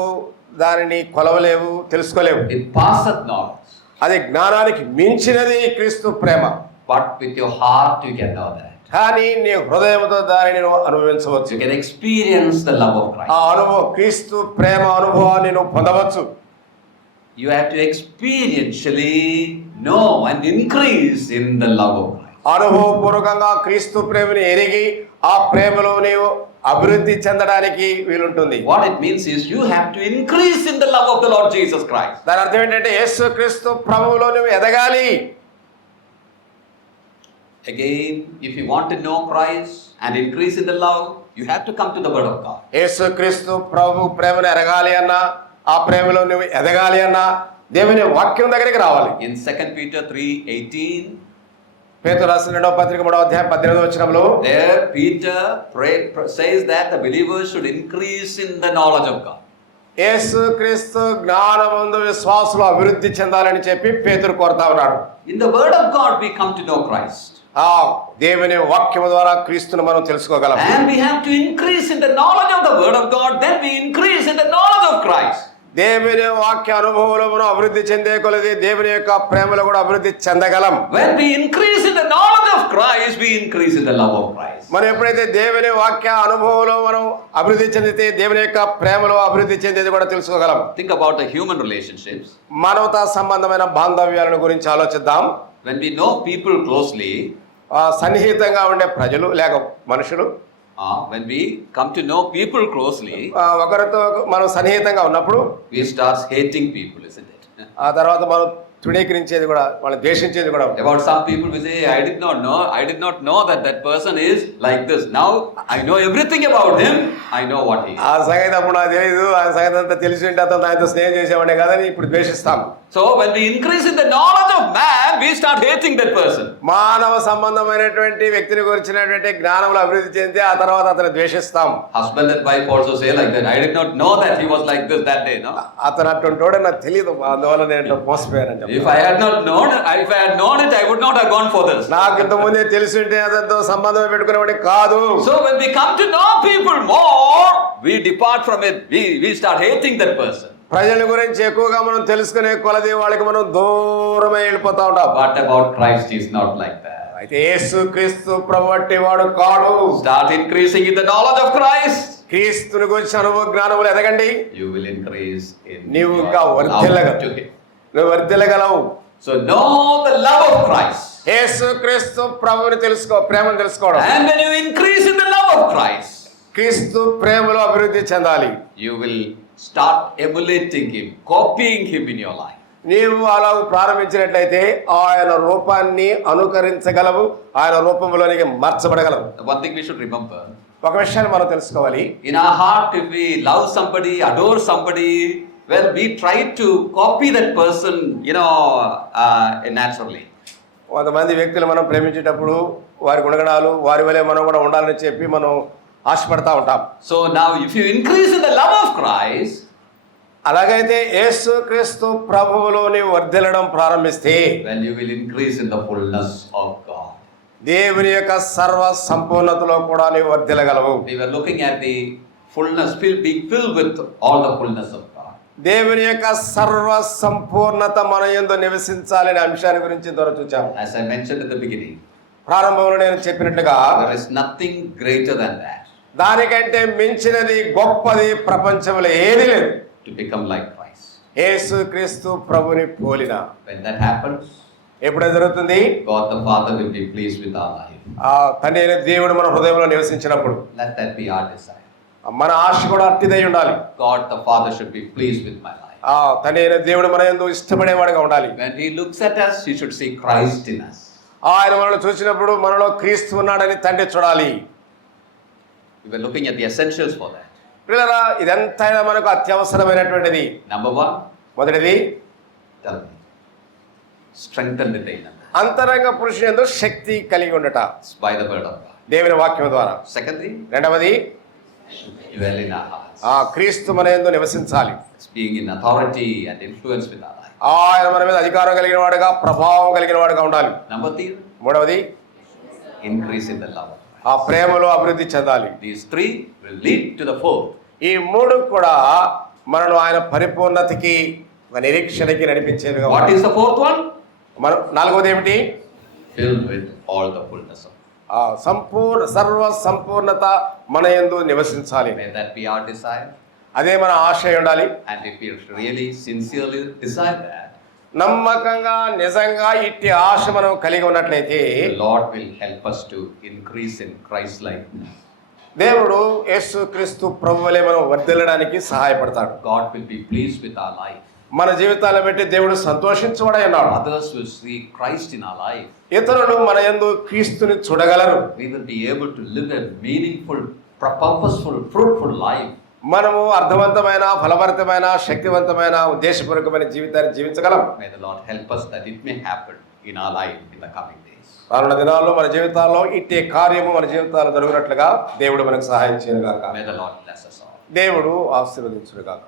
దానిని కొలవలేవు, తెలుసుకోలేవు. It passeth knowledge. అది జ్ఞానానికి మించినది క్రీస్తు ప్రేమ. But with your heart you can know that. కానీ నీ హృదయంతో దానిని నువ్వు అనుభవించవచ్చు. You can experience the love of Christ. ఆ అనుభవం, క్రీస్తు ప్రేమ అనుభవాన్ని నువ్వు పొందవచ్చు. You have to experientially know and increase in the love of Christ. అనుభవపూర్వకంగా క్రీస్తు ప్రేమని ఎరిగి ఆ ప్రేమలో నీవు అభివృద్ధి చెందడానికి వీలుంటుంది. What it means is you have to increase in the love of the Lord Jesus Christ. దాని అర్థం ఏంటంటే యేసుక్రీస్తు ప్రభువులో నువ్వు ఎదగాలి. Again, if you want to know Christ and increase in the love, you have to come to the Word of God. యేసుక్రీస్తు ప్రభు ప్రేమను ఎరగాలి అన్నా, ఆ ప్రేమలో నువ్వు ఎదగాలి అన్నా దేవుని వాక్యం దగ్గరికి రావాలి. In 2 Peter 3:18, పేతురు రాసిన 2వ పత్రిక 3వ అధ్యాయం 18వ వచనంలో there Peter says that the believers should increase in the knowledge of God. యేసుక్రీస్తు జ్ఞానమందు విశ్వాసులు అభివృద్ధి చెందాలని చెప్పి పేతురు కోరుతా ఉన్నాడు. In the Word of God we come to know Christ. ఆ దేవుని వాక్యము ద్వారా క్రీస్తును మనం తెలుసుకోగలం. And we have to increase in the knowledge of the Word of God, then we increase in the knowledge of Christ. దేవుని వాక్య అనుభవంలో మనం అభివృద్ధి చెందే కొలది దేవుని యొక్క ప్రేమలో కూడా అభివృద్ధి చెందగలం. When we increase in the knowledge of Christ, we increase in the love of Christ. మనం ఎప్పుడైతే దేవుని వాక్య అనుభవంలో మనం అభివృద్ధి చెందితే దేవుని యొక్క ప్రేమలో అభివృద్ధి చెందేది కూడా తెలుసుకోగలం. Think about the human relationships. మానవతా సంబంధమైన బాంధవ్యాలను గురించి ఆలోచిద్దాం. When we know people closely, సన్నిహితంగా ఉండే ప్రజలు లేక మనుషులు, when we come to know people closely, ఒకరితో మనం సన్నిహితంగా ఉన్నప్పుడు we start hating people, isn't it? ఆ తర్వాత మనం తృణీకరించేది కూడా, వాళ్ళని ద్వేషించేది కూడా. About some people we say, I did not know that person is like this. Now I know everything about him. I know what he is. ఆ సంగతి అప్పుడు నాకు తెలియదు, ఆ సంగతి అంతా తెలిసి ఉంటే అతను ఆయనతో స్నేహం చేసేవాడే కదని ఇప్పుడు ద్వేషిస్తాం. So when we increase in the knowledge of man, we start hating that person. మానవ సంబంధమైనటువంటి వ్యక్తిని గురించినటువంటి జ్ఞానంలో అభివృద్ధి చెందితే ఆ తర్వాత అతను ద్వేషిస్తాం. Husband and wife also say like that. I did not know that he was like this that day. No. అతను అటువంటివాడే నాకు తెలియదు, అందువల్ల నేను మోసపోయానని చెప్పి. If I had known it, I would not have gone for this. నాకు ఇంత ముందే తెలిసి ఉంటే అతనితో సంబంధం పెట్టుకునేవాడి కాదు. So when we come to know people more, we depart from it. We start hating that person. ప్రజల గురించి ఎక్కువగా మనం తెలుసుకునే కొలది వాళ్ళకి మనం దూరమే వెళ్ళిపోతా ఉంటాం. What about Christ? He is not like that. అయితే యేసుక్రీస్తు ప్రభు వంటి వాడు కాడు. Start increasing in the knowledge of Christ. క్రీస్తుని గురించి అనుభవ జ్ఞానములు ఎదగండి. You will increase in నీవు your ఇంకా వర్ధిల్లగలవు. love to him. నువ్వు వర్ధిల్లగలవు. So know the love of Christ. యేసుక్రీస్తు ప్రభువుని తెలుసుకో, ప్రేమను తెలుసుకోవడం. And when you increase in the love of Christ, క్రీస్తు ప్రేమలో అభివృద్ధి చెందాలి. you will start emulating him, copying him in your life. నీవు అలా ప్రారంభించినట్లయితే ఆయన రూపాన్ని అనుకరించగలవు, ఆయన రూపంలోనికి మార్చబడగలవు. One thing we should remember, ఒక విషయాన్ని మనం తెలుసుకోవాలి. in our heart, if we love somebody, adore somebody, well, we try to copy that person, naturally. కొంతమంది వ్యక్తులు మనం ప్రేమించేటప్పుడు వారి గుణగణాలు వారి వలె మనం కూడా ఉండాలని చెప్పి మనం ఆశపడతా ఉంటాం. So now if you increase in the love of Christ, అలాగైతే యేసుక్రీస్తు ప్రభువులో నీవు వర్ధిల్లడం ప్రారంభిస్తే, well, you will increase in the fullness of God. దేవుని యొక్క సర్వ సంపూర్ణతలో కూడా నీవు వర్ధిల్లగలవు. We were looking at the fullness, being filled with all the fullness of God. దేవుని యొక్క సర్వ సంపూర్ణత మన యందు నివసించాలనే అంశాన్ని గురించి చూచాము. As I mentioned at the beginning, ప్రారంభంలో నేను చెప్పినట్లుగా there is nothing greater than that, దానికంటే మించినది గొప్పది ప్రపంచంలో ఏది లేదు. to become like Christ. యేసుక్రీస్తు ప్రభుని పోలిన. When that happens, ఎప్పుడైతే జరుగుతుంది, God the Father will be pleased with our life. ఆ తండ్రి అయిన దేవుడు మన హృదయంలో నివసించినప్పుడు Let that be our desire. మన ఆశ కూడా అట్టిదై ఉండాలి. God the Father should be pleased with my life. ఆ తండ్రి అయిన దేవుడు మన యందు ఇష్టపడేవాడుగా ఉండాలి. When He looks at us, He should see Christ in us. ఆయన మనల్ని చూసినప్పుడు మనలో క్రీస్తు ఉన్నాడని తండ్రి చూడాలి. We were looking at the essentials for that. పిల్లరా, ఇదంతైనా మనకు అత్యవసరమైనటువంటిది. Number one, మొదటిది, tell me, strengthen the inner man. అంతరంగ పురుషుని యందు శక్తి కలిగి ఉండట By the word of God. దేవుని వాక్యం ద్వారా. Secondly, రెండవది, dwell in our hearts. ఆ క్రీస్తు మన యందు నివసించాలి. It's being in authority and influence with our life. ఆయన మన మీద అధికారం కలిగిన వాడుగా, ప్రభావం కలిగిన వాడుగా ఉండాలి. Number three, మూడవది, increase in the love. ఆ ప్రేమలో అభివృద్ధి చెందాలి. These three will lead to the fourth. ఈ మూడు కూడా మనను ఆయన పరిపూర్ణతకి, ఒక నిరీక్షణకి నడిపించేవిగా What ఉండాలి. is the fourth one? మనం నాలుగవది ఏమిటి? Filled with all the fullness of God. ఆ సర్వ సంపూర్ణత మన యందు నివసించాలి. May that be our desire. అదే మన ఆశ అయి ఉండాలి. And if we really sincerely desire that, నమ్మకంగా నిజంగా ఇట్టి ఆశ మనం కలిగి ఉన్నట్లయితే the Lord will help us to increase in Christ-likeness. దేవుడు యేసుక్రీస్తు ప్రభువులే మనం వర్ధిల్లడానికి సహాయపడతాడు. God will be pleased with our life. మన జీవితాలను బట్టి దేవుడు సంతోషించబడి ఉన్నాడు. Others will see Christ in our life. ఇతరులు మన యందు క్రీస్తుని చూడగలరు. We will be able to live a meaningful, purposeful, fruitful life. మనము అర్థవంతమైన, ఫలభరితమైన, శక్తివంతమైన, ఉద్దేశపూర్వకమైన జీవితాన్ని జీవించగలం. May the Lord help us that it may happen in our life in the coming days. రానున్న దినాల్లో మన జీవితాల్లో ఇట్టే కార్యము మన జీవితాల్లో జరుగునట్లుగా దేవుడు మనకు సహాయం చేయను గాక. May the Lord bless us all. దేవుడు ఆశీర్వదించును గాక.